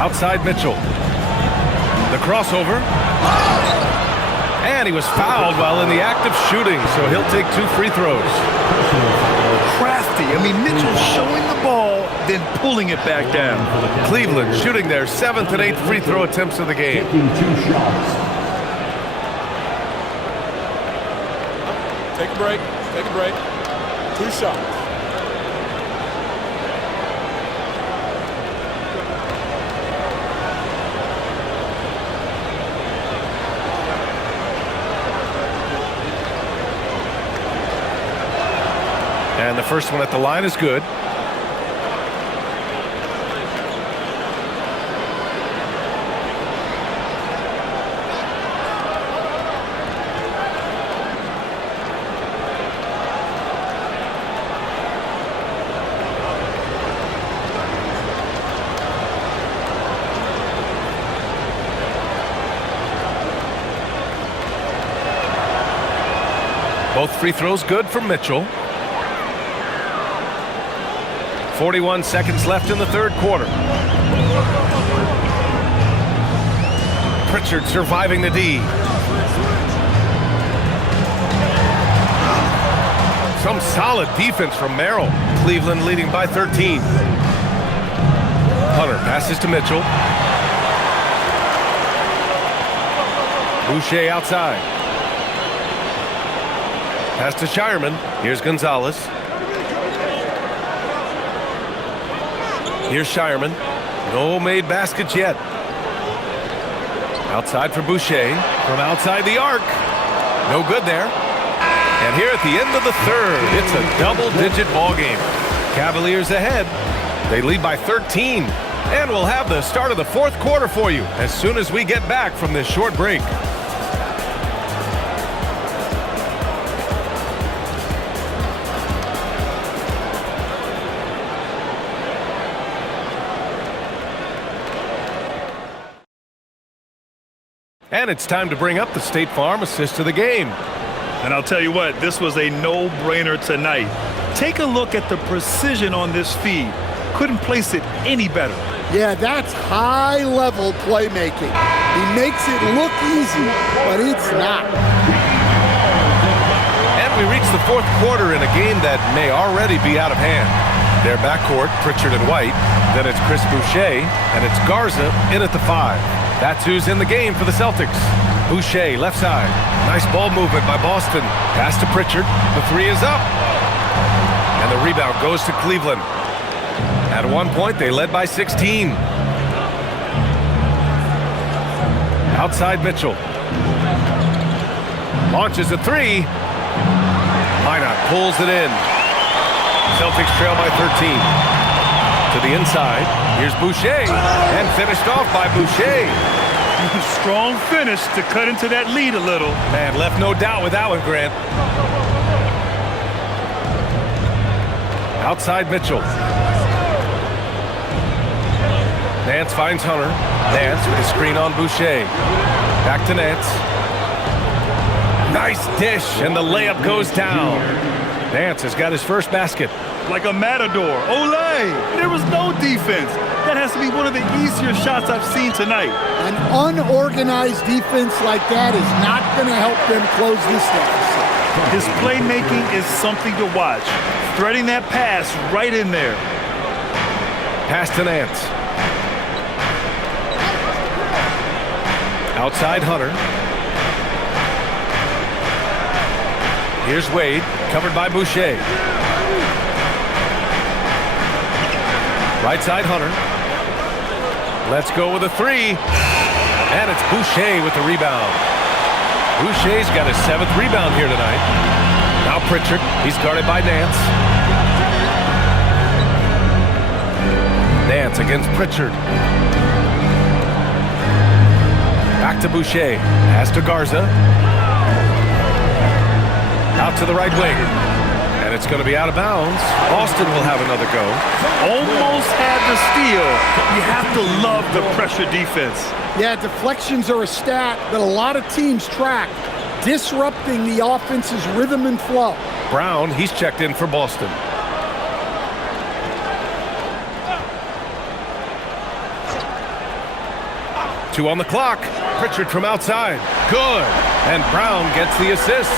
Outside Mitchell. The crossover. And he was fouled while in the act of shooting, so he'll take 2 free throws. Crafty. I mean, Mitchell showing the ball, then pulling it back down. Cleveland shooting their 7th and 8th free throw attempts of the game. Taking 2 shots. Take a break. Take a break. 2 shots. And the first one at the line is good. Both free throws good for Mitchell. 41 seconds left in the 3rd quarter. Pritchard surviving the D. Some solid defense from Merrill. Cleveland leading by 13. Hunter passes to Mitchell. Boucher outside. Pass to Shireman. Here's Gonzalez. Here's Shireman. No made baskets yet. Outside for Boucher. From outside the arc. No good there. And here at the end of the 3rd, it's a double-digit ball game. Cavaliers ahead. They lead by 13. And we'll have the start of the 4th quarter for you as soon as we get back from this short break. And it's time to bring up the State Farm assist of the game. And I'll tell you what, this was a no-brainer tonight. Take a look at the precision on this feed. Couldn't place it any better. Yeah, that's high-level playmaking. He makes it look easy, but it's not. And we reach the 4th quarter in a game that may already be out of hand. Their backcourt, Pritchard and White. Then it's Chris Boucher, and it's Garza in at the 5. That's who's in the game for the Celtics. Boucher, left side. Nice ball movement by Boston. Pass to Pritchard. The 3 is up. And the rebound goes to Cleveland. At one point, they led by 16. Outside Mitchell. Launches a 3. Minot pulls it in. Celtics trail by 13. To the inside. Here's Boucher. And finished off by Boucher. Strong finish to cut into that lead a little. Man, left no doubt with that one, Grant. Outside Mitchell. Nance finds Hunter. Nance with a screen on Boucher. Back to Nance. Nice dish, and the layup goes down. Nance has got his first basket. Like a matador. Olay! There was no defense. That has to be one of the easier shots I've seen tonight. An unorganized defense like that is not going to help them close this deficit. His playmaking is something to watch. Threading that pass right in there. Pass to Nance. Outside Hunter. Here's Wade, covered by Boucher. Right side Hunter. Let's go with a 3. And it's Boucher with the rebound. Boucher's got his 7th rebound here tonight. Now Pritchard. He's guarded by Nance. Nance against Pritchard. Back to Boucher. Pass to Garza. Out to the right wing. And it's going to be out of bounds. Boston will have another go. Almost had the steal. You have to love the pressure defense. Yeah, deflections are a stat that a lot of teams track, disrupting the offense's rhythm and flow. Brown, he's checked in for Boston. 2 on the clock. Pritchard from outside. Good. And Brown gets the assist.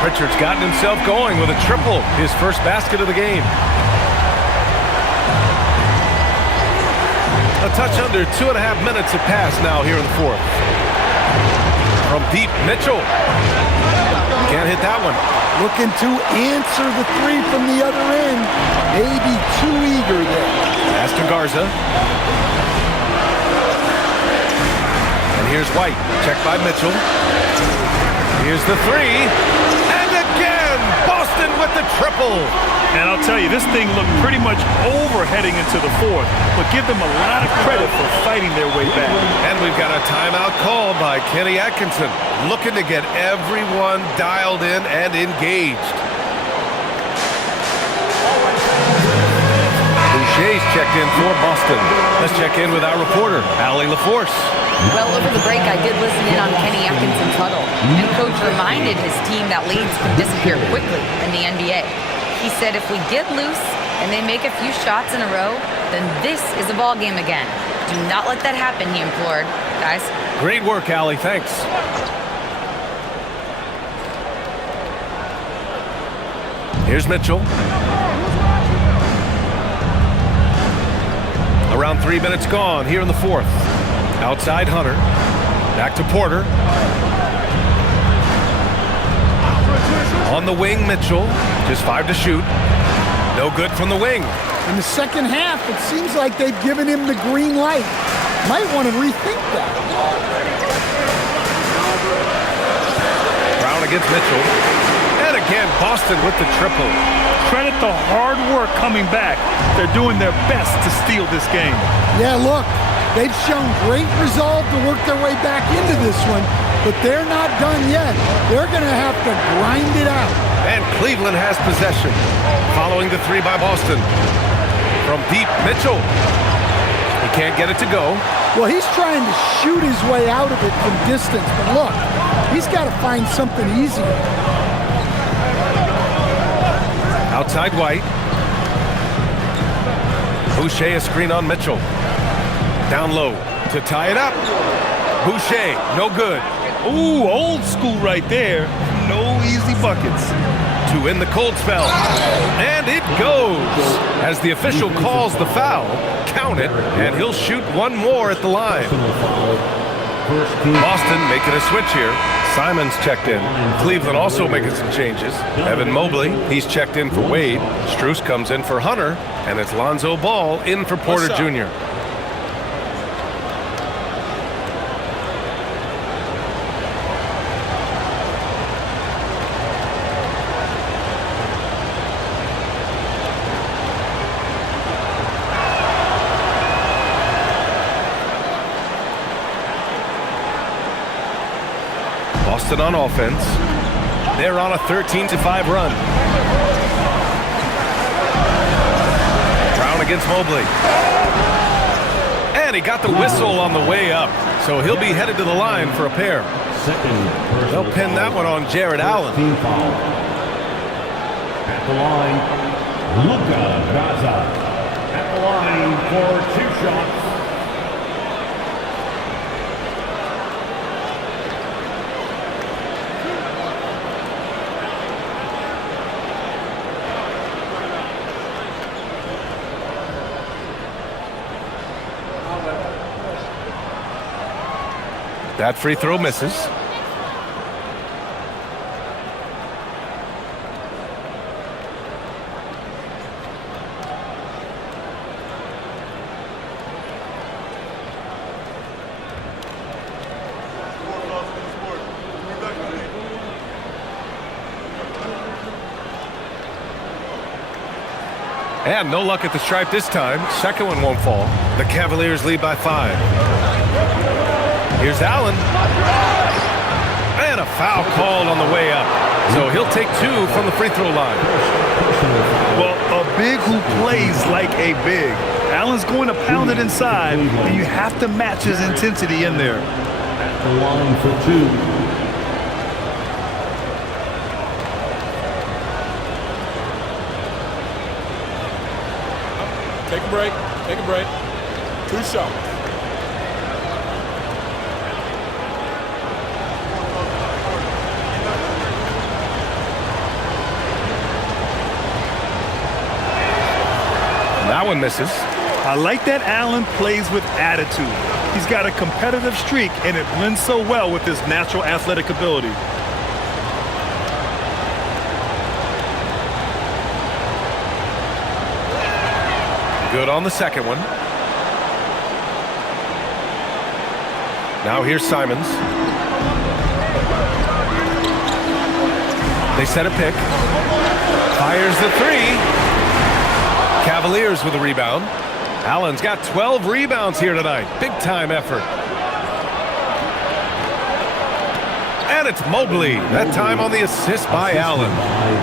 Pritchard's gotten himself going with a triple, his first basket of the game. A touch under 2.5 minutes have passed now here in the fourth. From deep, Mitchell. Can't hit that one. Looking to answer the three from the other end. Maybe too eager there. Pass to Garza. And here's White. Checked by Mitchell. Here's the three. And again, Boston with the triple. And I'll tell you, this thing looked pretty much over heading into the fourth, but give them a lot of credit for fighting their way back. And we've got a timeout called by Kenny Atkinson, looking to get everyone dialed in and engaged. Boucher's checked in for Boston. Let's check in with our reporter, Allie LaForce. Well, over the break, I did listen in on Kenny Atkinson's huddle, and Coach reminded his team that leads can disappear quickly in the NBA. He said if we get loose and they make a few shots in a row, then this is a ball game again. Do not let that happen, he implored. Guys. Great work, Allie. Thanks. Here's Mitchell. Around 3 minutes gone here in the fourth. Outside Hunter. Back to Porter. On the wing, Mitchell. Just 5 to shoot. No good from the wing. In the second half, it seems like they've given him the green light. Might want to rethink that. Brown against Mitchell. And again, Boston with the triple. Credit the hard work coming back. They're doing their best to steal this game. Yeah, look, they've shown great resolve to work their way back into this one, but they're not done yet. They're going to have to grind it out. And Cleveland has possession. Following the three by Boston. From deep, Mitchell. He can't get it to go. Well, he's trying to shoot his way out of it from distance, but look, he's got to find something easier. Outside White. Boucher a screen on Mitchell. Down low to tie it up. Boucher, no good. Ooh, old school right there. No easy buckets. To end the cold spell. And it goes. As the official calls the foul, count it, and he'll shoot one more at the line. Boston making a switch here. Simon's checked in. Cleveland also making some changes. Evan Mobley, he's checked in for Wade. Strus comes in for Hunter, and it's Lonzo Ball in for Porter Jr. Boston on offense. They're on a 13-5 run. Brown against Mobley. And he got the whistle on the way up. So he'll be headed to the line for a pair. They'll pin that one on Jared Allen. At the line, Luka Garza. At the line for 2 shots. That free throw misses. And no luck at the stripe this time. Second one won't fall. The Cavaliers lead by 5. Here's Allen. And a foul called on the way up. So he'll take 2 from the free throw line. Well, a big who plays like a big. Allen's going to pound it inside, and you have to match his intensity in there. At the line for 2. Take a break. Take a break. 2 shots. That one misses. I like that Allen plays with attitude. He's got a competitive streak, and it blends so well with his natural athletic ability. Good on the second one. Now here's Simons. They set a pick. Fires the three. Cavaliers with a rebound. Allen's got 12 rebounds here tonight. Big time effort. And it's Mobley. That time on the assist by Allen.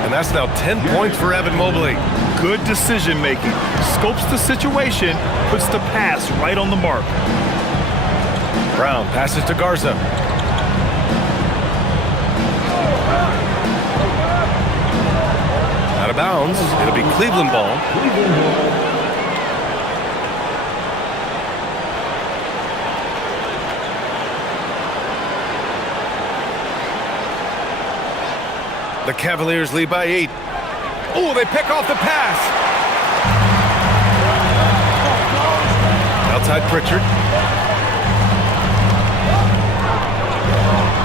And that's now 10 points for Evan Mobley. Good decision making. Scopes the situation, puts the pass right on the mark. Brown passes to Garza. Out of bounds. It'll be Cleveland ball. The Cavaliers lead by 8. Oh, they pick off the pass. Outside Pritchard.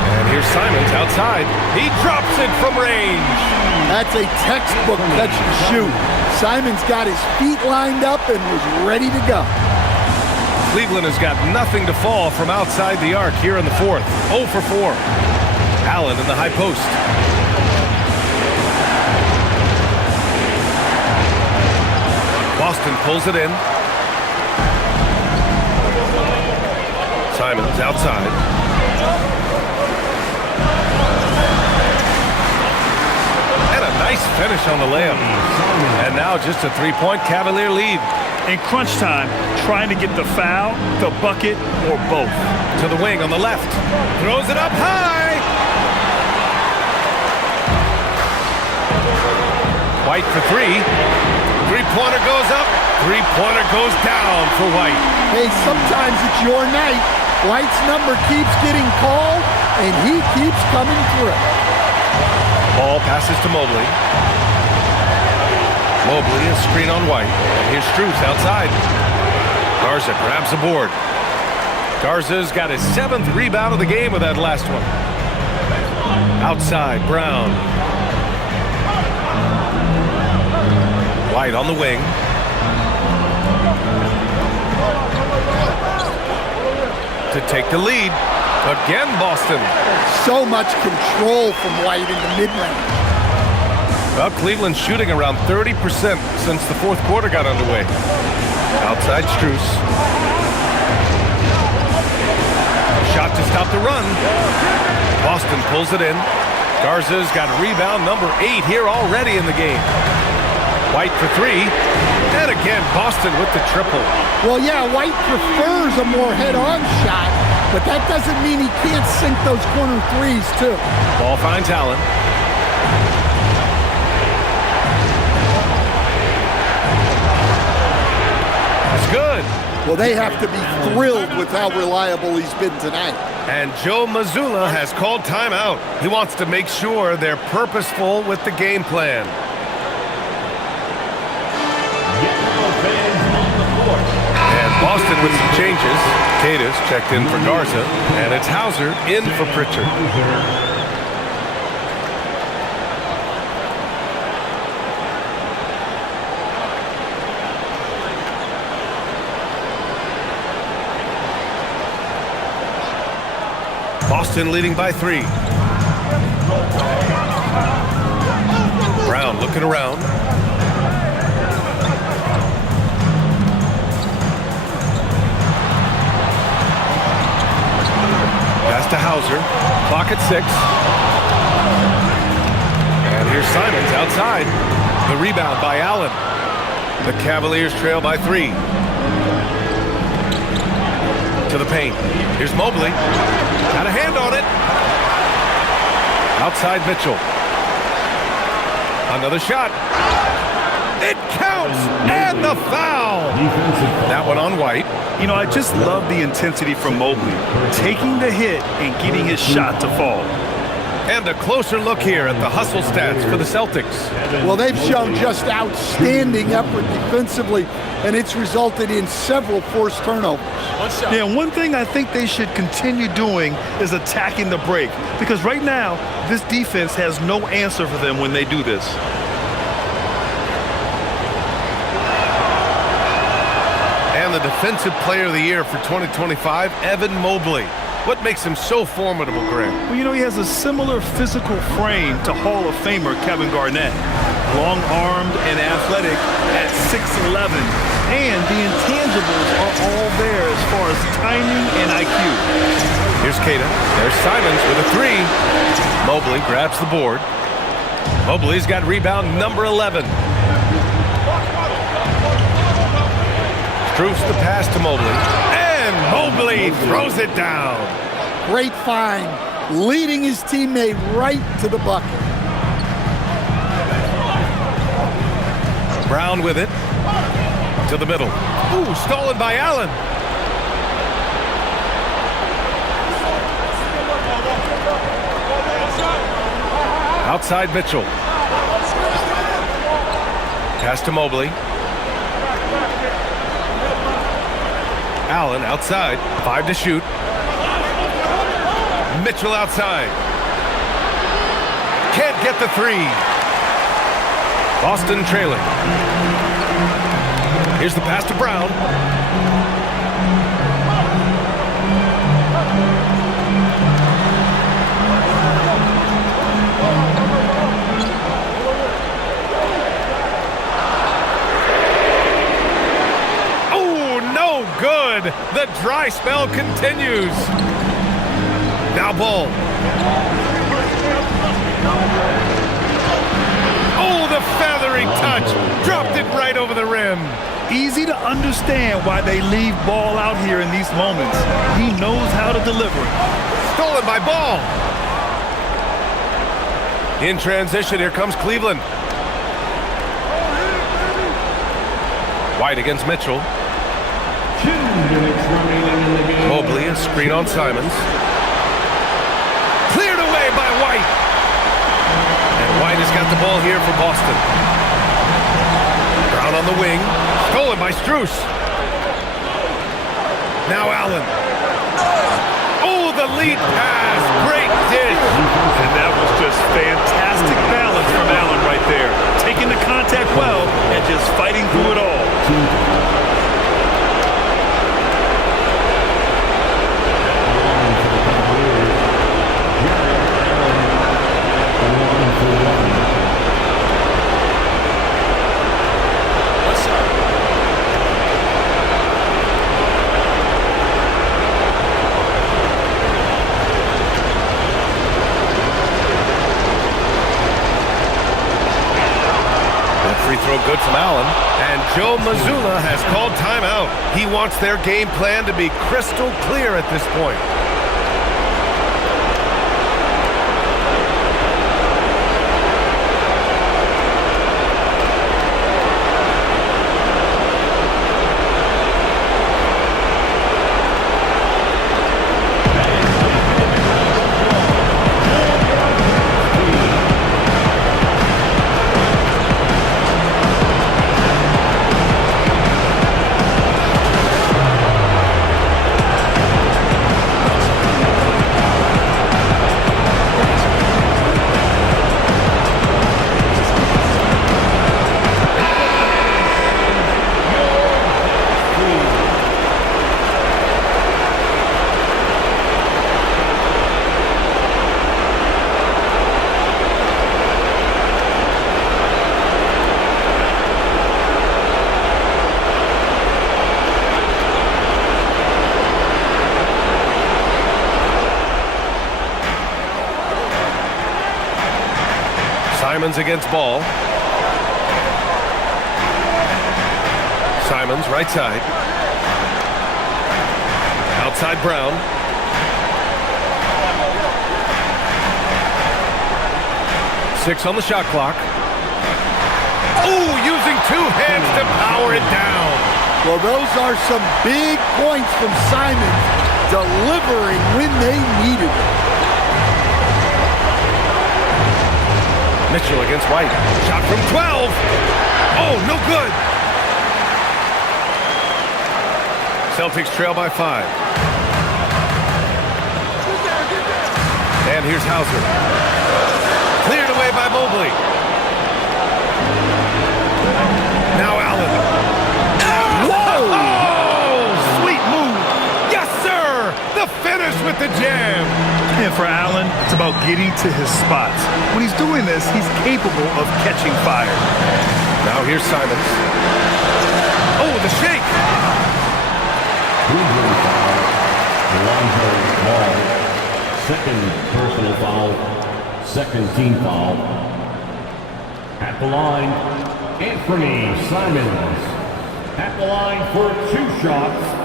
And here's Simons outside. He drops it from range. That's a textbook catch and shoot. Simons got his feet lined up and was ready to go. Cleveland has got nothing to fall from outside the arc here in the fourth. 0 for 4. Allen in the high post. Boston pulls it in. Simons outside. And a nice finish on the layup. And now just a 3-point Cavalier lead. In crunch time, trying to get the foul, the bucket, or both. To the wing on the left. Throws it up high. White for 3. Three-pointer goes up. Three-pointer goes down for White. Hey, sometimes it's your night. White's number keeps getting called, and he keeps coming through. Ball passes to Mobley. Mobley, a screen on White. And here's Strus outside. Garza grabs the board. Garza's got his 7th rebound of the game with that last one. Outside, Brown. White on the wing. To take the lead. Again, Boston. So much control from White in the mid-range. Well, Cleveland's shooting around 30% since the fourth quarter got underway. Outside Strus. Shot to stop the run. Boston pulls it in. Garza's got rebound number 8 here already in the game. White for 3. And again, Boston with the triple. Well, yeah, White prefers a more head-on shot, but that doesn't mean he can't sink those corner threes, too. Ball finds Allen. It's good. Well, they have to be thrilled with how reliable he's been tonight. And Joe Mazzulla has called timeout. He wants to make sure they're purposeful with the game plan. And Boston with some changes. Cadis checked in for Garza, and it's Hauser in for Pritchard. Boston leading by 3. Brown looking around. Pass to Hauser. Clock at 6. And here's Simons outside. The rebound by Allen. The Cavaliers trail by 3. To the paint. Here's Mobley. Got a hand on it. Outside Mitchell. Another shot. It counts. And the foul. That one on White. You know, I just love the intensity from Mobley. Taking the hit and getting his shot to fall. And a closer look here at the hustle stats for the Celtics. Well, they've shown just outstanding effort defensively, and it's resulted in several forced turnovers. Yeah, one thing I think they should continue doing is attacking the break, because right now, this defense has no answer for them when they do this. And the Defensive Player of the Year for 2025, Evan Mobley. What makes him so formidable, Greg? Well, you know, he has a similar physical frame to Hall of Famer Kevin Garnett. Long-armed and athletic at 6'11", and the intangibles are all there as far as timing and IQ. Here's Kata. There's Simons with a three. Mobley grabs the board. Mobley's got rebound number 11. Struess the pass to Mobley. And Mobley throws it down. Great find, leading his teammate right to the bucket. Brown with it. To the middle. Ooh, stolen by Allen. Outside Mitchell. Pass to Mobley. Allen outside. 5 to shoot. Mitchell outside. Can't get the three. Boston trailing. Here's the pass to Brown. Oh, no good. The dry spell continues. Now Ball. Oh, the feathering touch. Dropped it right over the rim. Easy to understand why they leave Ball out here in these moments. He knows how to deliver. Stolen by Ball. In transition, here comes Cleveland. White against Mitchell. 2 minutes remaining in the game. Mobley, a screen on Simons. Cleared away by White. And White has got the ball here for Boston. Brown on the wing. Stolen by Struess. Now Allen. Oh, the lead pass. Great dish. And that was just fantastic balance from Allen right there. Taking the contact well and just fighting through it all. Free throw good from Allen. And Joe Mazzulla has called timeout. He wants their game plan to be crystal clear at this point. Simons against Ball. Simons, right side. Outside Brown. Six on the shot clock. Oh, using two hands to power it down. Well, those are some big points from Simons, delivering when they needed it. Mitchell against White. Shot from 12. Oh, no good. Celtics trail by 5. And here's Hauser. Cleared away by Mobley. Now Allen. Whoa! Oh, sweet move. Yes, sir. The finish with the jam. And for Allen, it's about getting to his spots. When he's doing this, he's capable of catching fire. Now here's Simons. Oh, the shake. Second personal foul, second team foul. At the line, Anthony Simons. At the line for 2 shots.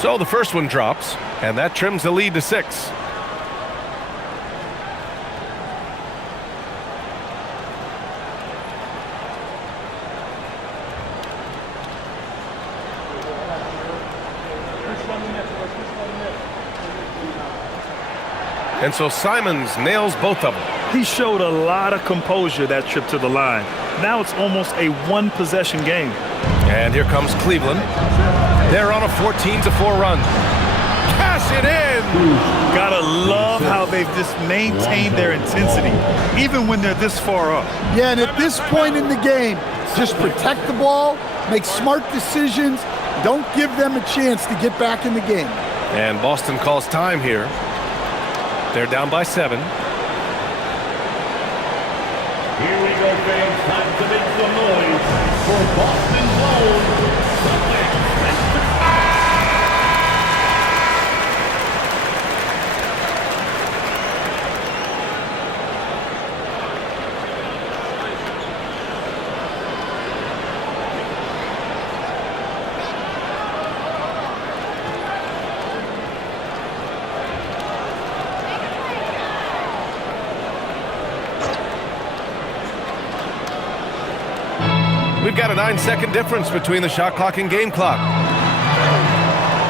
So the first one drops, and that trims the lead to 6. And so Simons nails both of them. He showed a lot of composure that trip to the line. Now it's almost a one-possession game. And here comes Cleveland. They're on a 14-4 run. Cash it in! Gotta love how they've just maintained their intensity, even when they're this far up. Yeah, and at this point in the game, just protect the ball, make smart decisions, don't give them a chance to get back in the game. And Boston calls time here. They're down by 7. Here we go, fans. Time to make some noise for Boston's own Celtics. We've got a 9-second difference between the shot clock and game clock.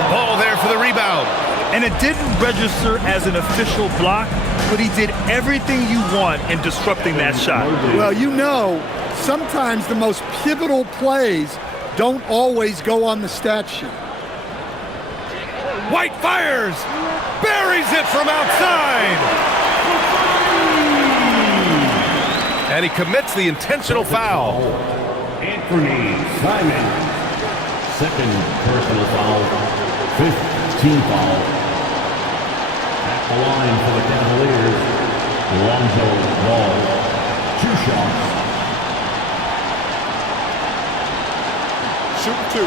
Ball there for the rebound. And it didn't register as an official block, but he did everything you want in disrupting that shot. Well, you know, sometimes the most pivotal plays don't always go on the stat sheet. White fires! Buries it from outside! And he commits the intentional foul. Anthony Simons. Second personal foul, 5th team foul. At the line for the Cavaliers, Lonzo Ball. 2 shots. Shoot 2.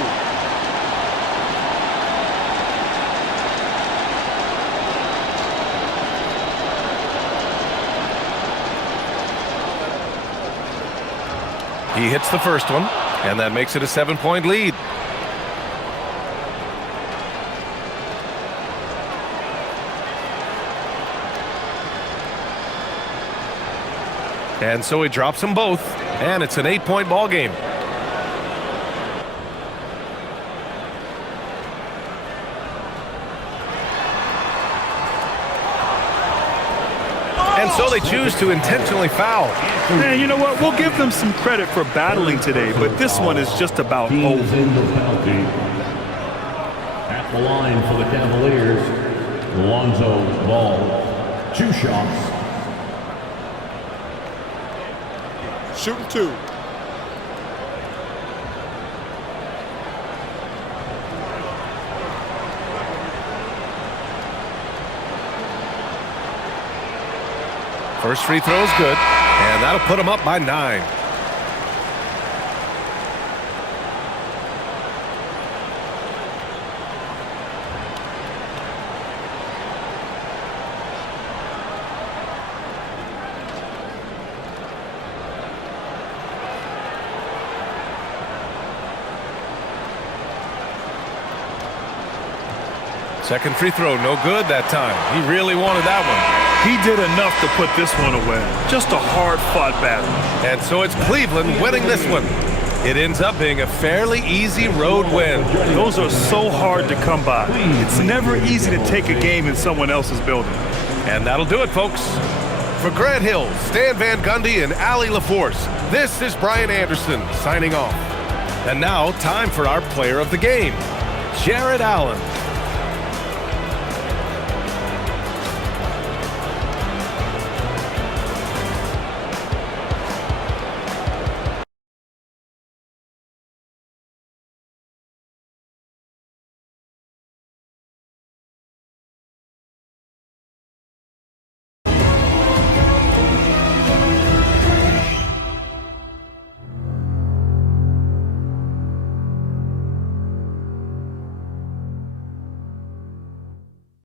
He hits the first one, and that makes it a 7-point lead. And so he drops them both, and it's an 8-point ball game. And so they choose to intentionally foul. Man, you know what? We'll give them some credit for battling today, but this one is just about over. Teams in the penalty. At the line for the Cavaliers, Lonzo Ball. 2 shots. Shooting 2. First free throw is good, and that'll put him up by 9. Second free throw, no good that time. He really wanted that one. He did enough to put this one away. Just a hard-fought battle. And so it's Cleveland winning this one. It ends up being a fairly easy road win. Those are so hard to come by. It's never easy to take a game in someone else's building. And that'll do it, folks. For Grant Hill, Stan Van Gundy, and Allie LaForce, this is Brian Anderson signing off. And now, time for our player of the game, Jared Allen.